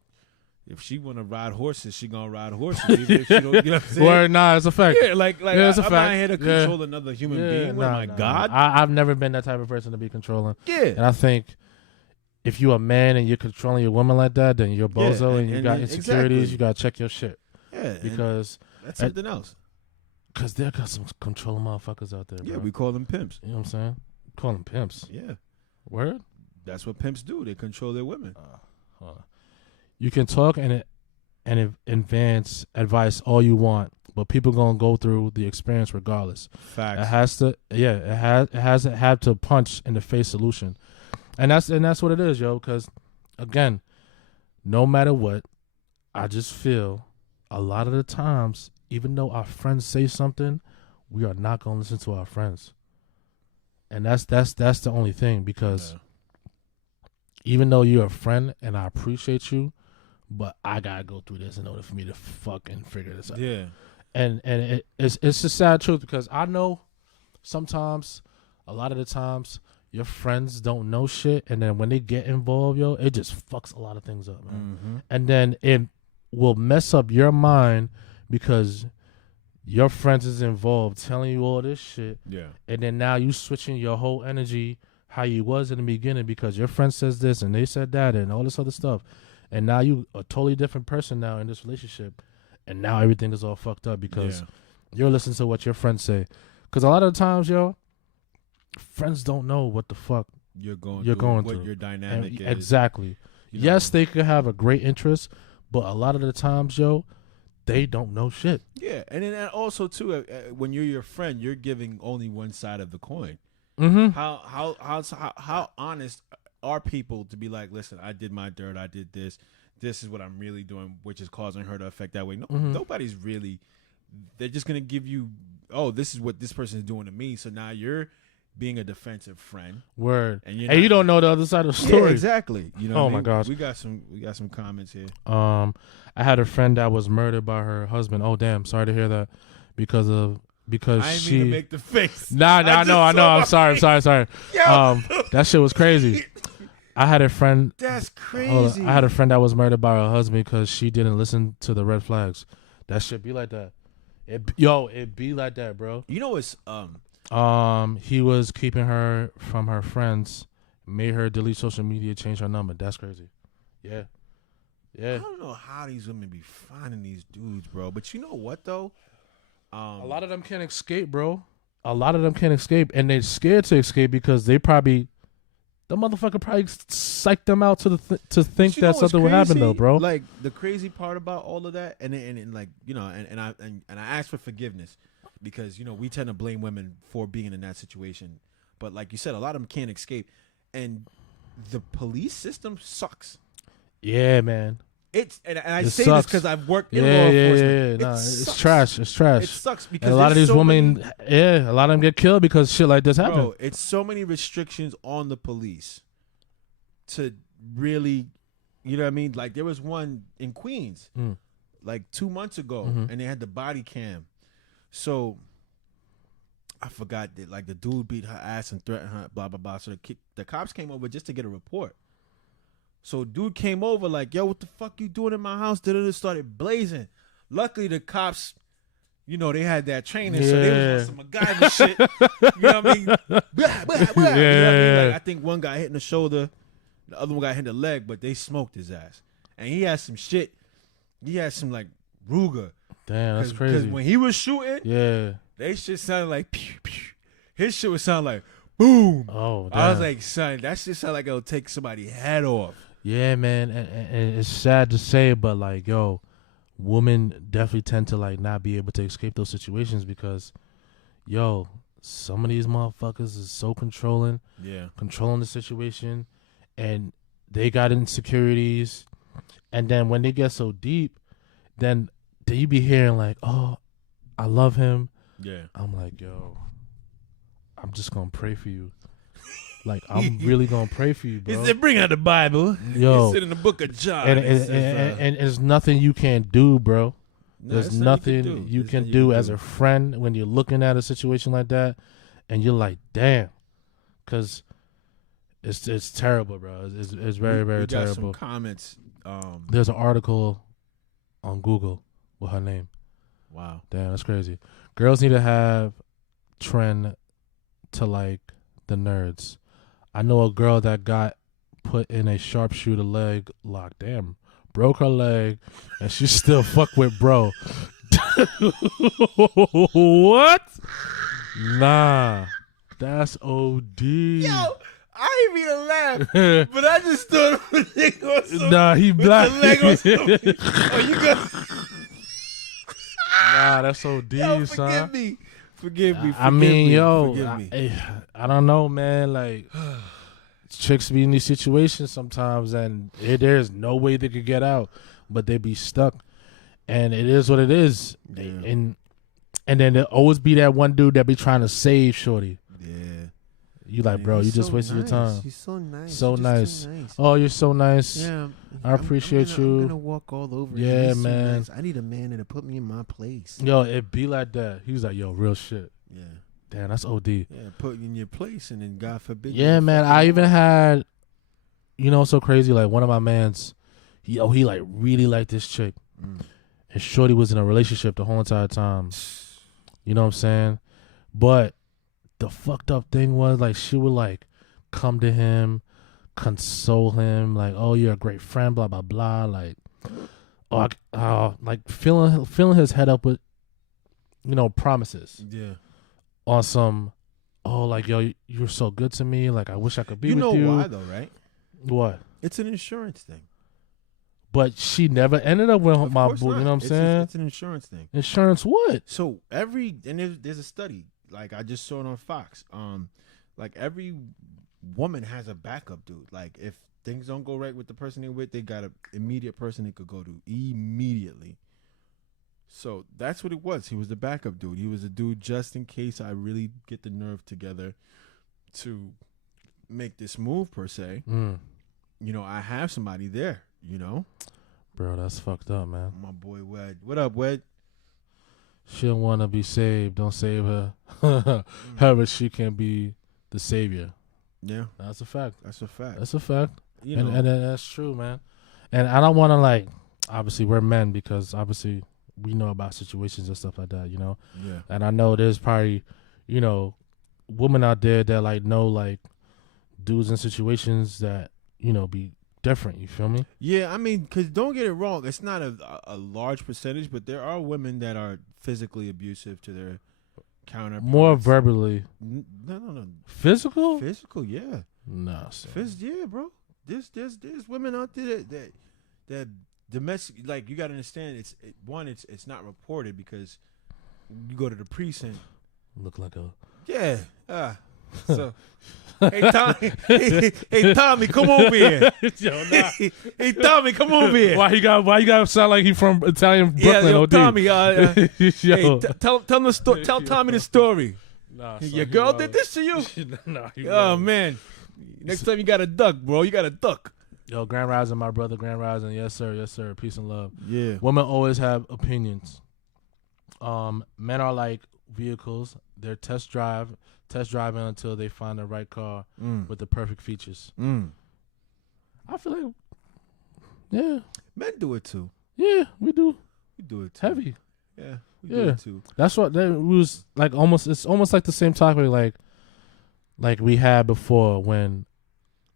if she wanna ride horses, she gonna ride horses. Even if she don't, you know what I'm saying? Word, nah, it's a fact. Yeah, like it's a I'm fact. not here to control another human being. My God, I've never been that type of person to be controlling. Yeah, and I think if you a man and you're controlling your woman like that, then you're bozo and you got insecurities. Exactly. You gotta check your shit. Yeah, because that's something else. Because there got some controlling motherfuckers out there. Bro. Yeah, we call them pimps. You know what I'm saying? Call them pimps. Yeah, word. That's what pimps do. They control their women. You can talk and advance advice all you want, but people gonna go through the experience regardless. Facts. It has to. Yeah, it has to have to punch in the face solution, and that's what it is, yo. Because again, no matter what, I just feel a lot of the times, even though our friends say something, we are not gonna listen to our friends, and that's the only thing. Because even though you're a friend and I appreciate you, but I gotta go through this in order for me to fucking figure this out. Yeah, and it's a sad truth, because I know sometimes, a lot of the times, your friends don't know shit, and then when they get involved, yo, it just fucks a lot of things up, man. Mm-hmm. And then it will mess up your mind because your friends is involved, telling you all this shit. Yeah, and then now you switching your whole energy how you was in the beginning because your friend says this and they said that and all this other stuff. And now you a totally different person now in this relationship. And now everything is all fucked up because you're listening to what your friends say. Because a lot of the times, yo, friends don't know what the fuck you're going through. What your dynamic is. Exactly. You yes, know. They could have a great interest, but a lot of the times, yo, they don't know shit. Yeah, and then also, too, when you're your friend, you're giving only one side of the coin. Mm-hmm. How honest are people to be like, listen, I did my dirt, I did this is what I'm really doing, which is causing her to affect that way. No, nobody's really, they're just going to give you, oh, this is what this person is doing to me, so now you're being a defensive friend. Word. And you don't know the other side of the story. Yeah, exactly. You know oh my gosh. We got some comments here. I had a friend that was murdered by her husband. Oh damn, sorry to hear that. Because I didn't mean to make the face. Nah, I know. I'm sorry. That shit was crazy. I had a friend. That's crazy. I had a friend that was murdered by her husband because she didn't listen to the red flags. That shit be like that. It be like that, bro. You know it's he was keeping her from her friends, made her delete social media, change her number. That's crazy. Yeah. I don't know how these women be finding these dudes, bro. But you know what though? A lot of them can't escape, bro. A lot of them can't escape, and they're scared to escape because the motherfucker probably psyched them out to think that something would happen though, bro. Like the crazy part about all of that, and like and I ask for forgiveness because we tend to blame women for being in that situation, but like you said, a lot of them can't escape, and the police system sucks. Yeah, man. And I say this because I've worked in law enforcement. Yeah. It's trash. It's trash. It sucks because and a lot of these women, a lot of them get killed because shit like this happens. Bro, it's so many restrictions on the police to really, you know what I mean? Like there was one in Queens, like 2 months ago, and they had the body cam. So I forgot that like the dude beat her ass and threatened her, blah blah blah. So the cops came over just to get a report. So dude came over like, yo, what the fuck you doing in my house? It started blazing. Luckily the cops, they had that training, so they was on some MacGyver shit. You know what I mean? Blah, blah, blah. You know what I mean? Like I think one guy hit in the shoulder, the other one got hit in the leg, but they smoked his ass. And he had some shit. He had some like Ruger. Damn, that's crazy. Because when he was shooting, they shit sounded like pew, pew. His shit would sound like boom. Oh, damn. I was like, son, that shit sound like it'll take somebody's head off. Yeah, man, and it's sad to say, but like, yo, women definitely tend to like not be able to escape those situations because, yo, some of these motherfuckers is so controlling the situation, and they got insecurities, and then when they get so deep, then you be hearing like, oh, I love him, Yeah. I'm like, yo, I'm just gonna pray for you. Like, I'm really gonna pray for you, bro. He said, "Bring out the Bible." Yo, He said in the book of John, and there's nothing you can't do, bro. There's nothing you can do as a friend when you're looking at a situation like that, and you're like, damn, because it's terrible, bro. It's very, very terrible. Some comments. There's an article on Google with her name. Wow. Damn, that's crazy. Girls need to have trend to like the nerds. I know a girl that got put in a sharpshooter leg lock. Damn, broke her leg, and she still fuck with bro. What? Nah, that's OD. Yo, I ain't even laugh, but I just thought of a nigga on some, nah, he black. Oh, you go. Nah, that's OD, Yo, son. Forgive me. I mean, yo, I don't know, man. Like, chicks be in these situations sometimes, and there's no way they could get out, but they be stuck, and it is what it is. Yeah. And then there always be that one dude that be trying to save shorty. Yeah. You like, bro, you just wasted your time. He's so nice. So nice. Oh, you're so nice. Yeah. I appreciate you. I'm gonna walk all over. Yeah, man. So nice. I need a man to put me in my place. Yo, it be like that. He was like, yo, real shit. Yeah. Damn, that's OD. Yeah, put you in your place, and then God forbid. Yeah, man. I even had, so crazy. Like one of my mans, he like really liked this chick, and shorty was in a relationship the whole entire time. You know what I'm saying? But the fucked up thing was, like, she would like come to him, console him, like, oh, you're a great friend, blah blah blah, like, like filling his head up with, promises. Yeah. On some, like, yo, you're so good to me. Like, I wish I could be with you. You know why though, right? What? It's an insurance thing. But she never ended up with my boo. You know what I'm saying? It's an insurance thing. Insurance what? So there's a study, like I just saw it on Fox. Like every woman has a backup dude. Like if things don't go right with the person they're with, they got an immediate person they could go to immediately. So that's what it was. He was the backup dude. He was a dude just in case I really get the nerve together to make this move per se. I have somebody there. Bro, that's fucked up, man. My boy Wed. What up, Wed? She don't want to be saved. Don't save her. However, she can be the savior. Yeah. That's a fact. That's a fact. That's a fact. And that's true, man. And I don't want to, obviously we're men because obviously we know about situations and stuff like that, Yeah. And I know there's probably, women out there that know dudes in situations that, be different. You feel me? Yeah, I mean, because don't get it wrong, it's not a large percentage, but there are women that are physically abusive to their counterparts. More verbally. No. Physical, yeah. Nah, yeah, bro. There's women out there that domestic. Like, you gotta understand, it's not reported because you go to the precinct. Look like a so. Hey Tommy, come over here. Yo, nah. Hey Tommy, come over here. Why you gotta sound like he from Italian Brooklyn? Yo, OD? Tommy, hey, tell Tommy the story. Nah, your girl did this to you? Nah, man. Next time you gotta duck, bro. You gotta duck. Yo, Grand Rising, my brother, Grand Rising. Yes, sir. Peace and love. Yeah. Women always have opinions. Men are like vehicles. They're test driving until they find the right car with the perfect features. I feel like, yeah. Men do it too. Yeah, we do. We do it too. Heavy. Yeah, we do it too. That's what that was like. It's almost like the same topic like we had before when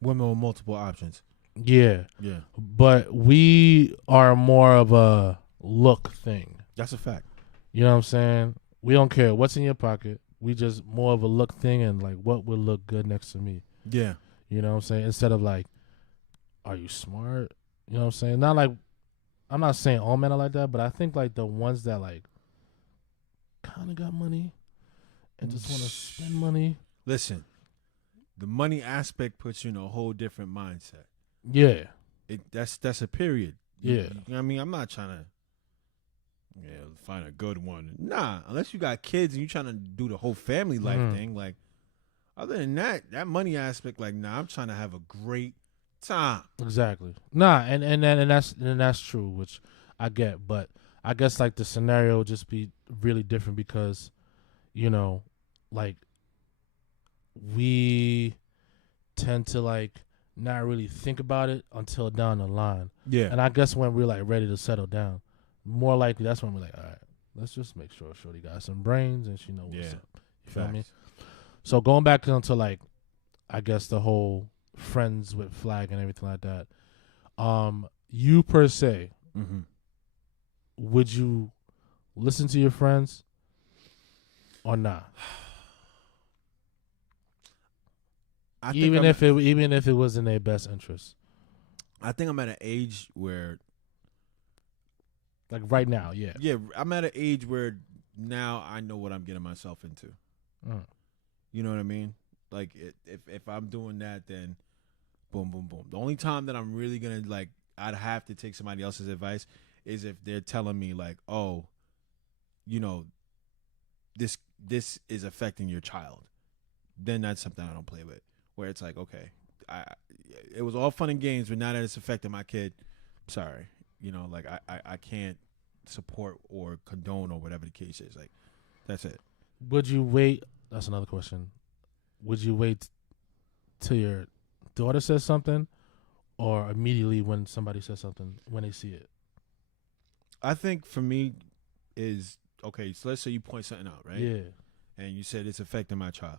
women with multiple options. Yeah. Yeah. But we are more of a look thing. That's a fact. You know what I'm saying? We don't care what's in your pocket. We just more of a look thing and what would look good next to me. Yeah. You know what I'm saying? Instead of are you smart? You know what I'm saying? Not I'm not saying all men are like that, but I think the ones that kind of got money and just want to spend money. Listen, the money aspect puts you in a whole different mindset. Yeah. That's a period. Yeah. I mean, I'm not trying to Yeah, find a good one. Nah, unless you got kids and you trying to do the whole family life thing. Like, other than that money aspect, like, nah, I'm trying to have a great time. Exactly. Nah, and that's true, which I get, but I guess like the scenario would just be really different because, like we tend to like not really think about it until down the line. Yeah. And I guess when we're like ready to settle down, more likely that's when we're like, all right, let's just make sure Shorty got some brains and she know what's up. You feel me? So going back into like, I guess the whole friends with flag and everything like that. You per se, would you listen to your friends or not? Even if it was in their best interest. I think I'm at an age where, like right now, yeah. Yeah, I'm at an age where now I know what I'm getting myself into. You know what I mean? Like, if I'm doing that, then boom, boom, boom. The only time that I'm really gonna like, I'd have to take somebody else's advice is if they're telling me like, oh, this is affecting your child. Then that's something I don't play with. Where it's like, okay, it was all fun and games, but now that it's affecting my kid, sorry, like I can't support or condone or whatever the case is. Like, that's it. Would you wait? That's another question. Would you wait till your daughter says something, or immediately when somebody says something when they see it? I think for me is, okay, so let's say you point something out, right? Yeah. And you said it's affecting my child.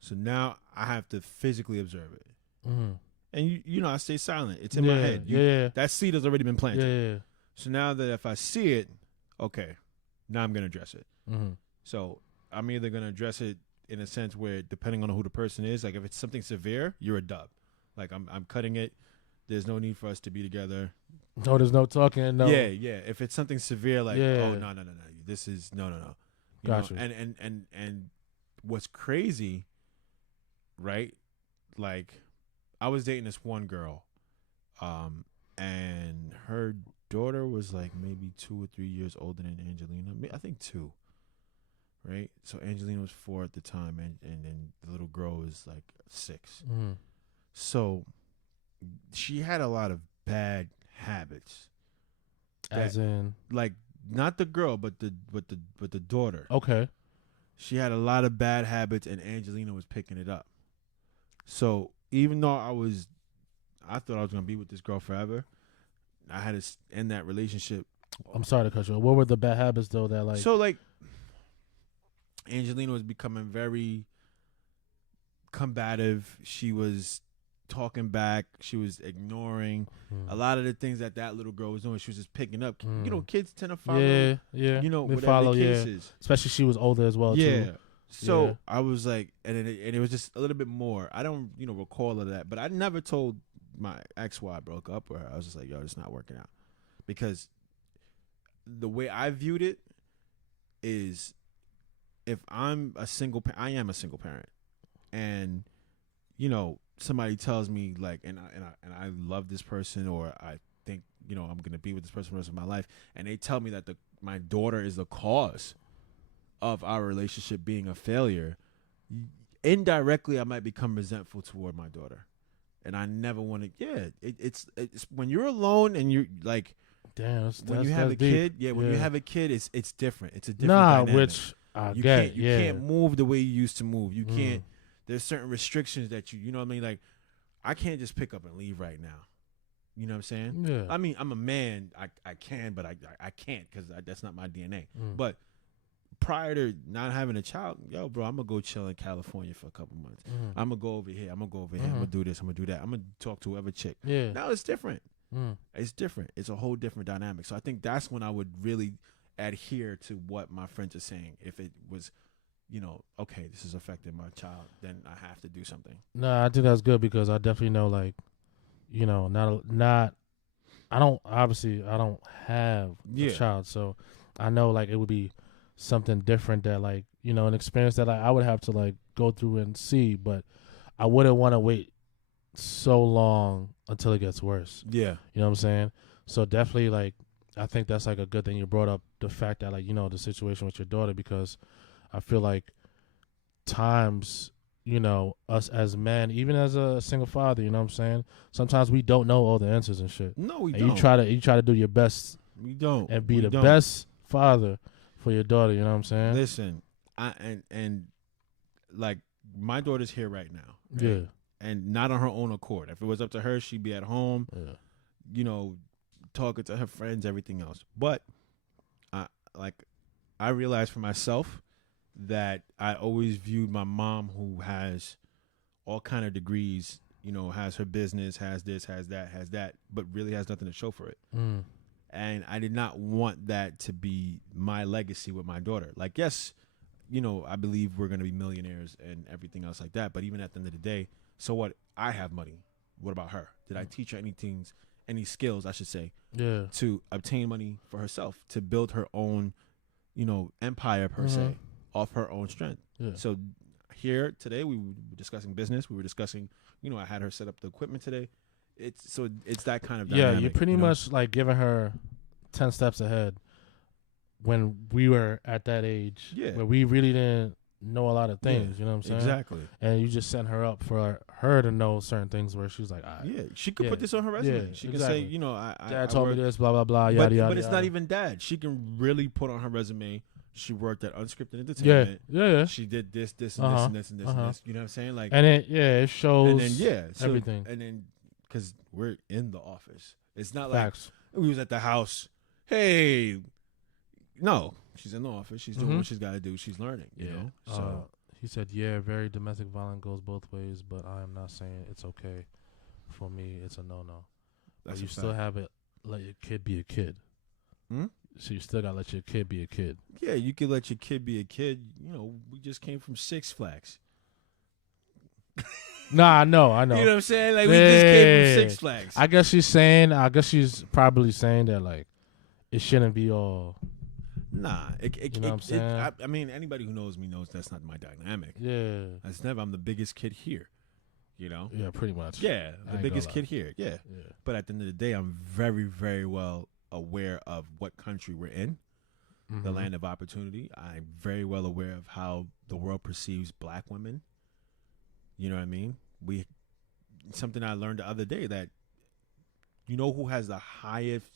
So now I have to physically observe it. And I stay silent. It's in my head. That seed has already been planted. Yeah. So now that if I see it, okay, now I'm going to address it. So I'm either going to address it in a sense where, depending on who the person is, like if it's something severe, you're a dub. Like I'm cutting it. There's no need for us to be together. No, there's no talking. No. Yeah. If it's something severe, like, oh, no. This is, no. Gotcha. And what's crazy, right? Like, I was dating this one girl, and her daughter was like maybe 2 or 3 years older than Angelina. I think 2, right? So Angelina was 4 at the time, and then the little girl was like 6. So she had a lot of bad habits. As in, like, not the girl, but the daughter. Okay. She had a lot of bad habits, and Angelina was picking it up. So even though I thought I was gonna be with this girl forever, I had to end that relationship. I'm sorry to cut you off. What were the bad habits though that like? So like, Angelina was becoming very combative. She was talking back. She was ignoring a lot of the things that little girl was doing. She was just picking up. Kids tend to follow. Yeah. Whatever the case is. Especially she was older as well. Yeah. Too. So I was like, and it was just a little bit more. I don't, recall of that, but I never told my ex why I broke up with her. I was just like, yo, it's not working out, because the way I viewed it is, if I'm a single, I am a single parent, and somebody tells me like, and I love this person, or I think I'm gonna be with this person for the rest of my life, and they tell me that my daughter is the cause of our relationship being a failure, indirectly I might become resentful toward my daughter, and I never want to. Yeah, it's when you're alone and you're like, damn, when you have a deep. kid, when you have a kid, it's different. It's a different dynamic. Which I get. You can't move the way you used to move. You can't. There's certain restrictions that you know what I mean. Like, I can't just pick up and leave right now. You know what I'm saying? Yeah. I mean, I'm a man. I can, but I can't, because that's not my DNA. But prior to not having a child, yo, bro, I'm gonna go chill in California for a couple months. I'm gonna go over here. I'm gonna do this. I'm gonna do that. I'm gonna talk to whoever chick. Yeah. Now it's different. It's different. It's a whole different dynamic. So I think that's when I would really adhere to what my friends are saying. If it was, okay, this is affecting my child, then I have to do something. No, I think that's good, because I definitely know, like, I don't have a child, so I know like it would be something different that, like, an experience that I would have to like go through and see, but I wouldn't want to wait so long until it gets worse. Yeah. You know what I'm saying? So definitely, like, I think that's like a good thing you brought up, the fact that like, you know, the situation with your daughter, because I feel like times, you know, us as men, even as a single father, you know what I'm saying? Sometimes we don't know all the answers and shit. No, we and don't. You try to do your best. We don't. And be best father for your daughter, you know what I'm saying? Listen, and like my daughter's here right now. Right? Yeah. And not on her own accord. If it was up to her, she'd be at home, you know, talking to her friends, everything else. But I realized for myself that I always viewed my mom, who has all kind of degrees, you know, has her business, has this, has that, but really has nothing to show for it. And I did not want that to be my legacy with my daughter. Like, yes, you know, I believe we're going to be millionaires and everything else like that. But even at the end of the day, so what? I have money. What about her? Did I teach her any skills, I should say, to obtain money for herself, to build her own, you know, empire per se, off her own strength? So here today, we were discussing business. We were discussing, you know, I had her set up the equipment today. It's that kind of dynamic. Yeah, you're pretty much like giving her 10 steps ahead when we were at that age where we really didn't know a lot of things, you know what I'm saying? Exactly. And you just sent her up for her to know certain things where she's like, she could put this on her resume. She can say, you know, Dad told me this, blah, blah, blah, yada, yada. But it's not even dad. She can really put on her resume, she worked at Unscripted Entertainment. Yeah. She did this, and this, and this, and this, and this. You know what I'm saying? Like, and it shows and then, everything. And then, because we're in the office. It's not Facts. like we was at the house. Hey, no, she's in the office. She's doing what she's got to do. She's learning, you know? So he said, very domestic violence goes both ways, but I am not saying it's okay. For me, it's a no-no. But you still have it, let your kid be a kid. So you still got to let your kid be a kid. Yeah, you can let your kid be a kid. You know, we just came from Six Flags. Nah, I know. You know what I'm saying? Like, we just came from Six Flags. I guess she's probably saying that, like, it shouldn't be all. Nah. You know what I'm saying? I mean, anybody who knows me knows that's not my dynamic. Yeah. I'm the biggest kid here, you know? Yeah, pretty much. Yeah, the biggest kid here. Yeah. But at the end of the day, I'm very, very well aware of what country we're in, the land of opportunity. I'm very well aware of how the world perceives black women. You know what I mean? Something I learned the other day, that you know who has the highest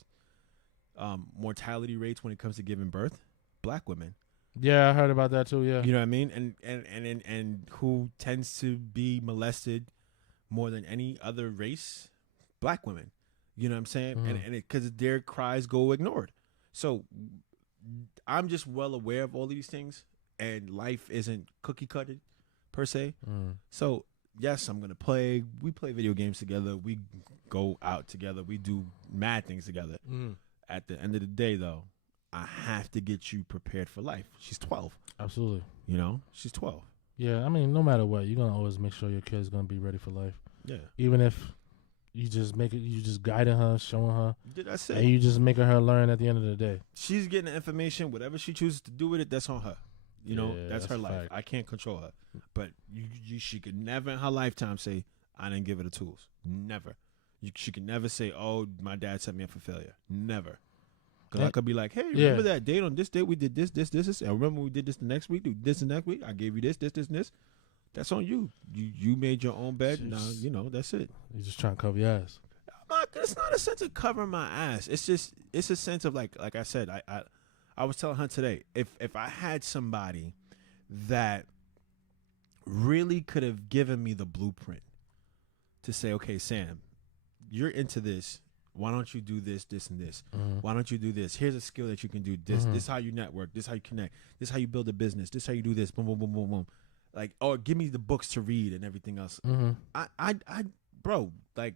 mortality rates when it comes to giving birth? Black women. Yeah, I heard about that too. Yeah, you know what I mean? And who tends to be molested more than any other race? Black women. You know what I'm saying? And because their cries go ignored. So I'm just well aware of all these things, and life isn't cookie cutted per se. So yes, I'm gonna play. We play video games together. We go out together. We do mad things together. At the end of the day, though, I have to get you prepared for life. She's 12. Absolutely. You know, she's 12. Yeah, I mean, no matter what, you're gonna always make sure your kid's gonna be ready for life. Yeah. Even if you just guiding her, showing her. That's it. And you just making her learn at the end of the day. She's getting the information. Whatever she chooses to do with it, that's on her. You know, that's her life. Fact. I can't control her. But she could never in her lifetime say, I didn't give her the tools. Never. She could never say, oh, my dad set me up for failure. Never. Because I could be like, hey, remember that date on this date we did this. And remember we did this the next week, do this the next week. I gave you this, and this. That's on you. You made your own bed. Now, you know, that's it. You're just trying to cover your ass. It's not a sense of covering my ass. It's a sense of like I said, I was telling her today, if I had somebody that really could have given me the blueprint to say, okay, Sam, you're into this. Why don't you do this, this, and this? Why don't you do this? Here's a skill that you can do. This is how you network. This is how you connect. This is how you build a business. This is how you do this. Boom, boom, boom, boom, boom. Like, or give me the books to read and everything else. Bro, like,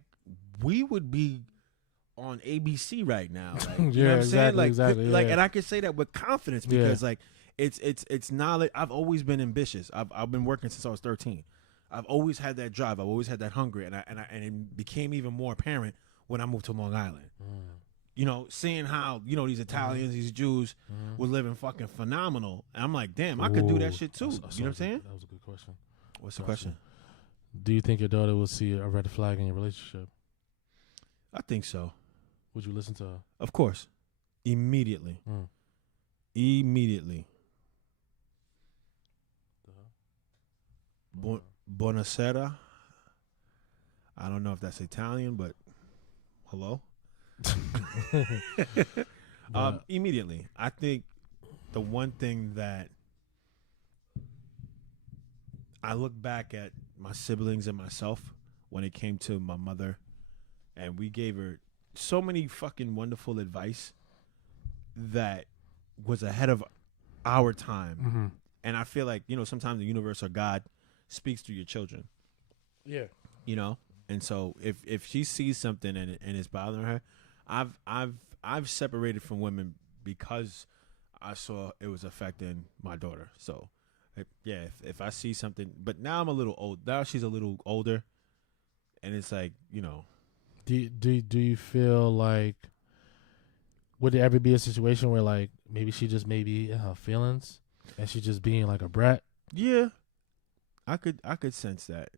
we would be on ABC right now. Like, you know what I'm saying? Like, exactly. And I can say that with confidence because, like, it's knowledge. I've always been ambitious. I've been working since I was 13. I've always had that drive. I've always had that hunger, and it became even more apparent when I moved to Long Island. You know, seeing how, you know, these Italians, these Jews were living fucking phenomenal. And I'm like, damn, I could do that shit too. You know what I'm saying? That was a good question. What's the question? Do you think your daughter will see a red flag in your relationship? I think so. Would you listen to her? Of course. Immediately. Immediately. Buonasera. I don't know if that's Italian, but hello. Immediately. I think the one thing that I look back at my siblings and myself when it came to my mother, and we gave her so many fucking wonderful advice that was ahead of our time. Mm-hmm. And I feel like, sometimes the universe or God speaks through your children. Yeah. And so if she sees something and it's bothering her, I've separated from women because I saw it was affecting my daughter. So if I see something, but now I'm a little old. Now she's a little older, and it's like, Do you feel like, would there ever be a situation where like maybe she just maybe in her feelings and she just being like a brat? Yeah, I could sense that,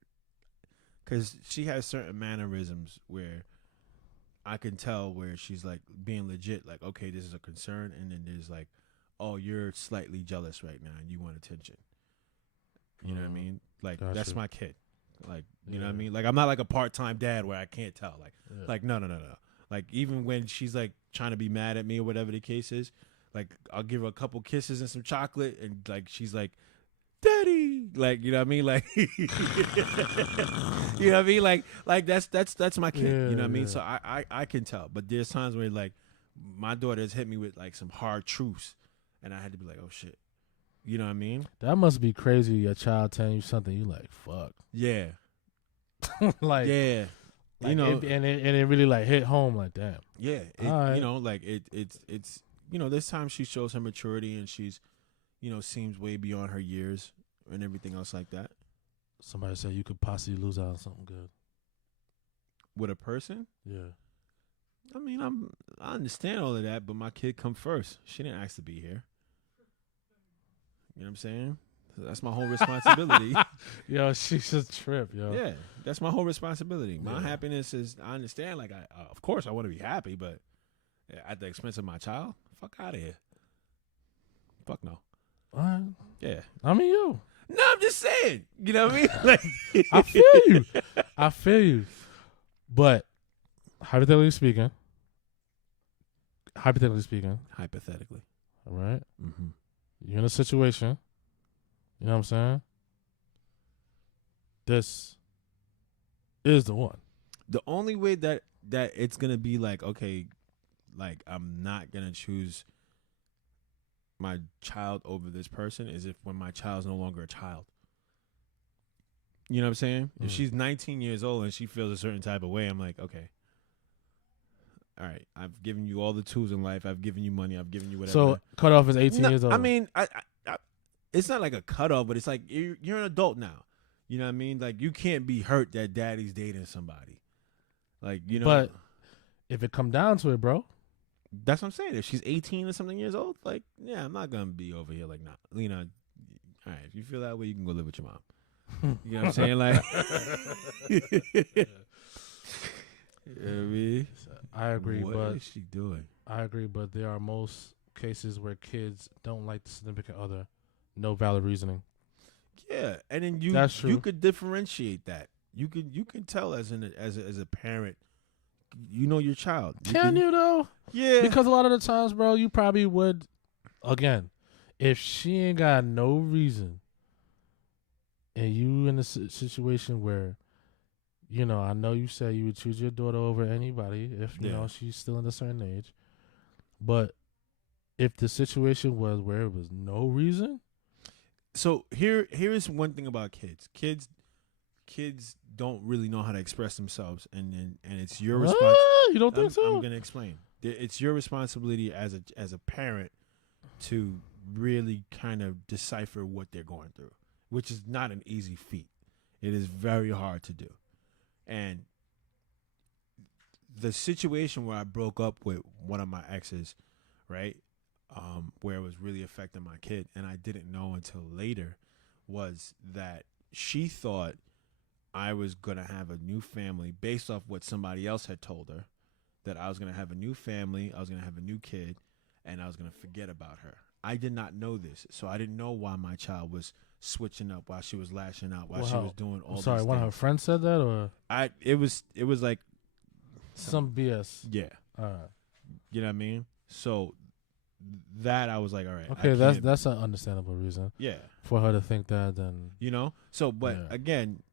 because she has certain mannerisms where I can tell where she's like being legit, like, okay, this is a concern, and then there's like, oh, you're slightly jealous right now and you want attention. You know what I mean? Like, that's my kid. Like, you know what I mean? Like, I'm not like a part-time dad where I can't tell. Like, no. Like, even when she's like trying to be mad at me or whatever the case is, like, I'll give her a couple kisses and some chocolate, and like she's like, Daddy, like, you know what I mean? Like, you know what I mean? Like that's my kid. You know what I mean? So I can tell. But there's times where like my daughter has hit me with like some hard truths, and I had to be like, oh shit. You know what I mean? That must be crazy. Your child telling you something you like, fuck. Yeah. Like, yeah. Like, and it really like hit home like that. Yeah. Right. Like it's there's times she shows her maturity and she's, seems way beyond her years and everything else like that. Somebody said you could possibly lose out on something good. With a person? Yeah. I mean, I understand all of that, but my kid come first. She didn't ask to be here. You know what I'm saying? That's my whole responsibility. Yo, she's a trip, yo. Yeah, that's my whole responsibility. My happiness is, I understand, like, of course I want to be happy, but at the expense of my child, fuck out of here. Fuck no. All right. Yeah. I mean, yo. No, I'm just saying. You know what I mean? Like, I feel you. But, hypothetically speaking. Hypothetically. All right? Mm-hmm. You're in a situation. You know what I'm saying? This is the one. The only way that it's going to be like, okay, like, I'm not going to choose my child over this person is if when my child's no longer a child. You know what I'm saying? If she's 19 years old and she feels a certain type of way, I'm like, okay. All right, I've given you all the tools in life. I've given you money. I've given you whatever. So, cutoff is 18 years old. I mean, I it's not like a cutoff, but it's like you're an adult now. You know what I mean? Like, you can't be hurt that daddy's dating somebody. Like, But if it come down to it, bro. That's what I'm saying. If she's 18 or something years old, like, yeah, I'm not going to be over here like, nah. All right, if you feel that way, you can go live with your mom. You know what I'm saying? Like, you know what I mean? I agree, what is she doing? I agree, but there are most cases where kids don't like the significant other. No valid reasoning. Yeah, and then you could differentiate that. You can tell as a parent, your child. Can you though? Yeah, because a lot of the times, bro, you probably would. Again, if she ain't got no reason, and you in a situation where, I know you said you would choose your daughter over anybody if you know she's still in a certain age, but if the situation was where it was no reason. So here is one thing about kids. Kids don't really know how to express themselves, and it's your responsibility. You don't think so? I'm gonna explain. It's your responsibility as a parent to really kind of decipher what they're going through, which is not an easy feat. It is very hard to do. And the situation where I broke up with one of my exes, right? Where it was really affecting my kid, and I didn't know until later, was that she thought I was going to have a new family based off what somebody else had told her, that I was going to have a new family, I was going to have a new kid, and I was gonna forget about her. I did not know this, so I didn't know why my child was switching up, while she was lashing out, while she was doing all. Sorry, one of her friends said that, or it was like some BS. Yeah. You know what I mean? So that I was like, all right. Okay, that's an understandable reason. Yeah. For her to think that, then So, but again,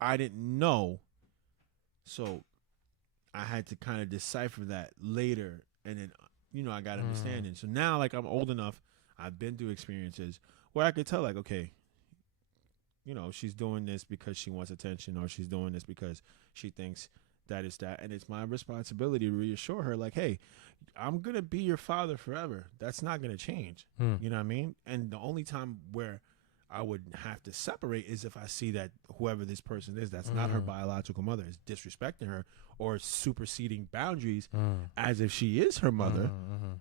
I didn't know, so I had to kind of decipher that later, and then I got understanding. So now, like, I'm old enough, I've been through experiences where I could tell, like, okay, she's doing this because she wants attention, or she's doing this because she thinks that is that, and it's my responsibility to reassure her, like, hey, I'm gonna be your father forever. That's not gonna change. You know what I mean? And the only time where I would have to separate is if I see that whoever this person is, that's not her biological mother, is disrespecting her or superseding boundaries as if she is her mother.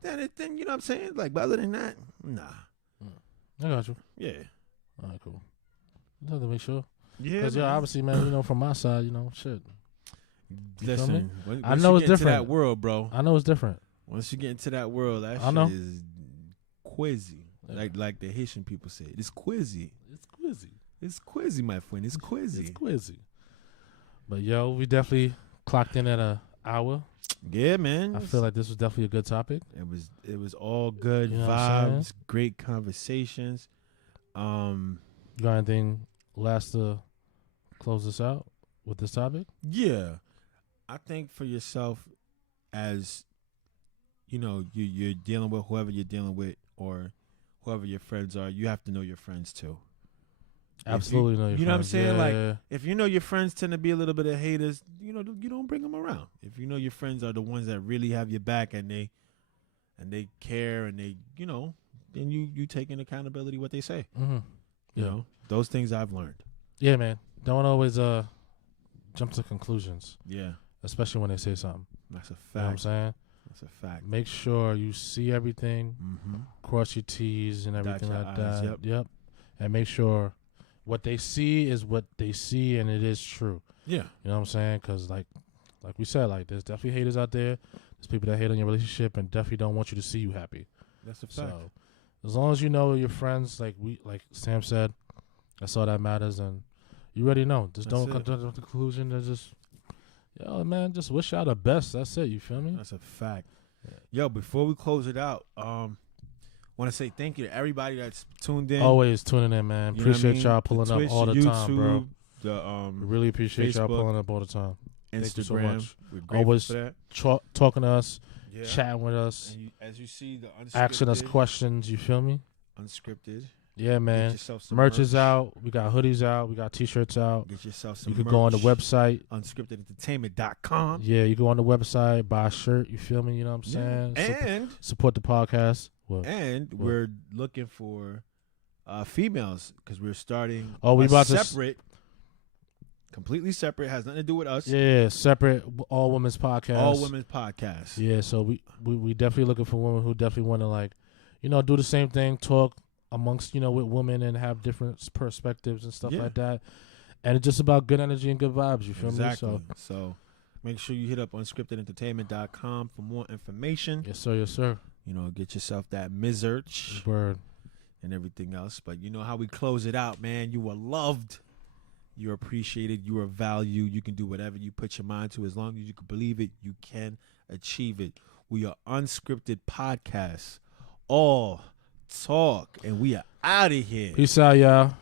Then you know what I'm saying? Like, but other than that, nah. I got you. Yeah. All right, cool. Just have to make sure. Yeah. Because obviously, man, from my side, shit. Listen, once I know it's different. Into that world, bro. I know it's different. Once you get into that world, that shit is quizzy. Yeah. Like the Haitian people say, it's quizzy. It's quizzy. It's quizzy, my friend. It's quizzy. It's quizzy. But we definitely clocked in at an hour. Yeah, man. I feel like this was definitely a good topic. It was all good vibes, great conversations. You got anything last to close this out with this topic? Yeah. I think for yourself, as you're dealing with whoever you're dealing with, or whoever your friends are, you have to know your friends too. Absolutely know your friends. You know what I'm saying? If you know your friends tend to be a little bit of haters, you don't bring them around. If you know your friends are the ones that really have your back, and they care, and they then you take in accountability what they say. Yeah. Those things I've learned. Yeah, man. Don't always jump to conclusions. Yeah. Especially when they say something. That's a fact. You know what I'm saying? That's a fact. Make sure you see everything, cross your T's and everything like that. Yep. And make sure what they see is what they see, and it is true. Yeah. You know what I'm saying? Because like we said, like, there's definitely haters out there. There's people that hate on your relationship and definitely don't want you to see you happy. That's a fact. So as long as you know your friends, like Sam said, that's all that matters, and you already know. Just don't come to the conclusion that just, just wish y'all the best. That's it. You feel me? That's a fact. Yeah. Yo, before we close it out, want to say thank you to everybody that's tuned in. Always tuning in, man. Appreciate y'all pulling Twitch, up all the time, bro. We really appreciate Facebook, y'all pulling up all the time. Instagram. Thank you so much. We're grateful always for that. Talking to us, chatting with us, and as you see, the unscripted, asking us questions. You feel me? Unscripted. Yeah, man. Merch is out. We got hoodies out. We got T-shirts out. Get yourself some. You could go on the website, unscriptedentertainment.com. Yeah, you go on the website, buy a shirt. You feel me? You know what I'm saying? And support the podcast. We're looking for females, because we're starting. We about separate. Completely separate, has nothing to do with us. Yeah, separate, all women's podcast. All women's podcast. Yeah, so we definitely looking for women who definitely want to do the same thing, talk amongst with women and have different perspectives and stuff like that. And it's just about good energy and good vibes. You feel me? So make sure you hit up unscriptedentertainment.com for more information. Yes, sir. Yes, sir. Get yourself that Mizerch word and everything else. But you know how we close it out, man. You are loved. You're appreciated. You are valued. You can do whatever you put your mind to. As long as you can believe it, you can achieve it. We are Unscripted Podcast. All talk. And we are out of here. Peace out, y'all.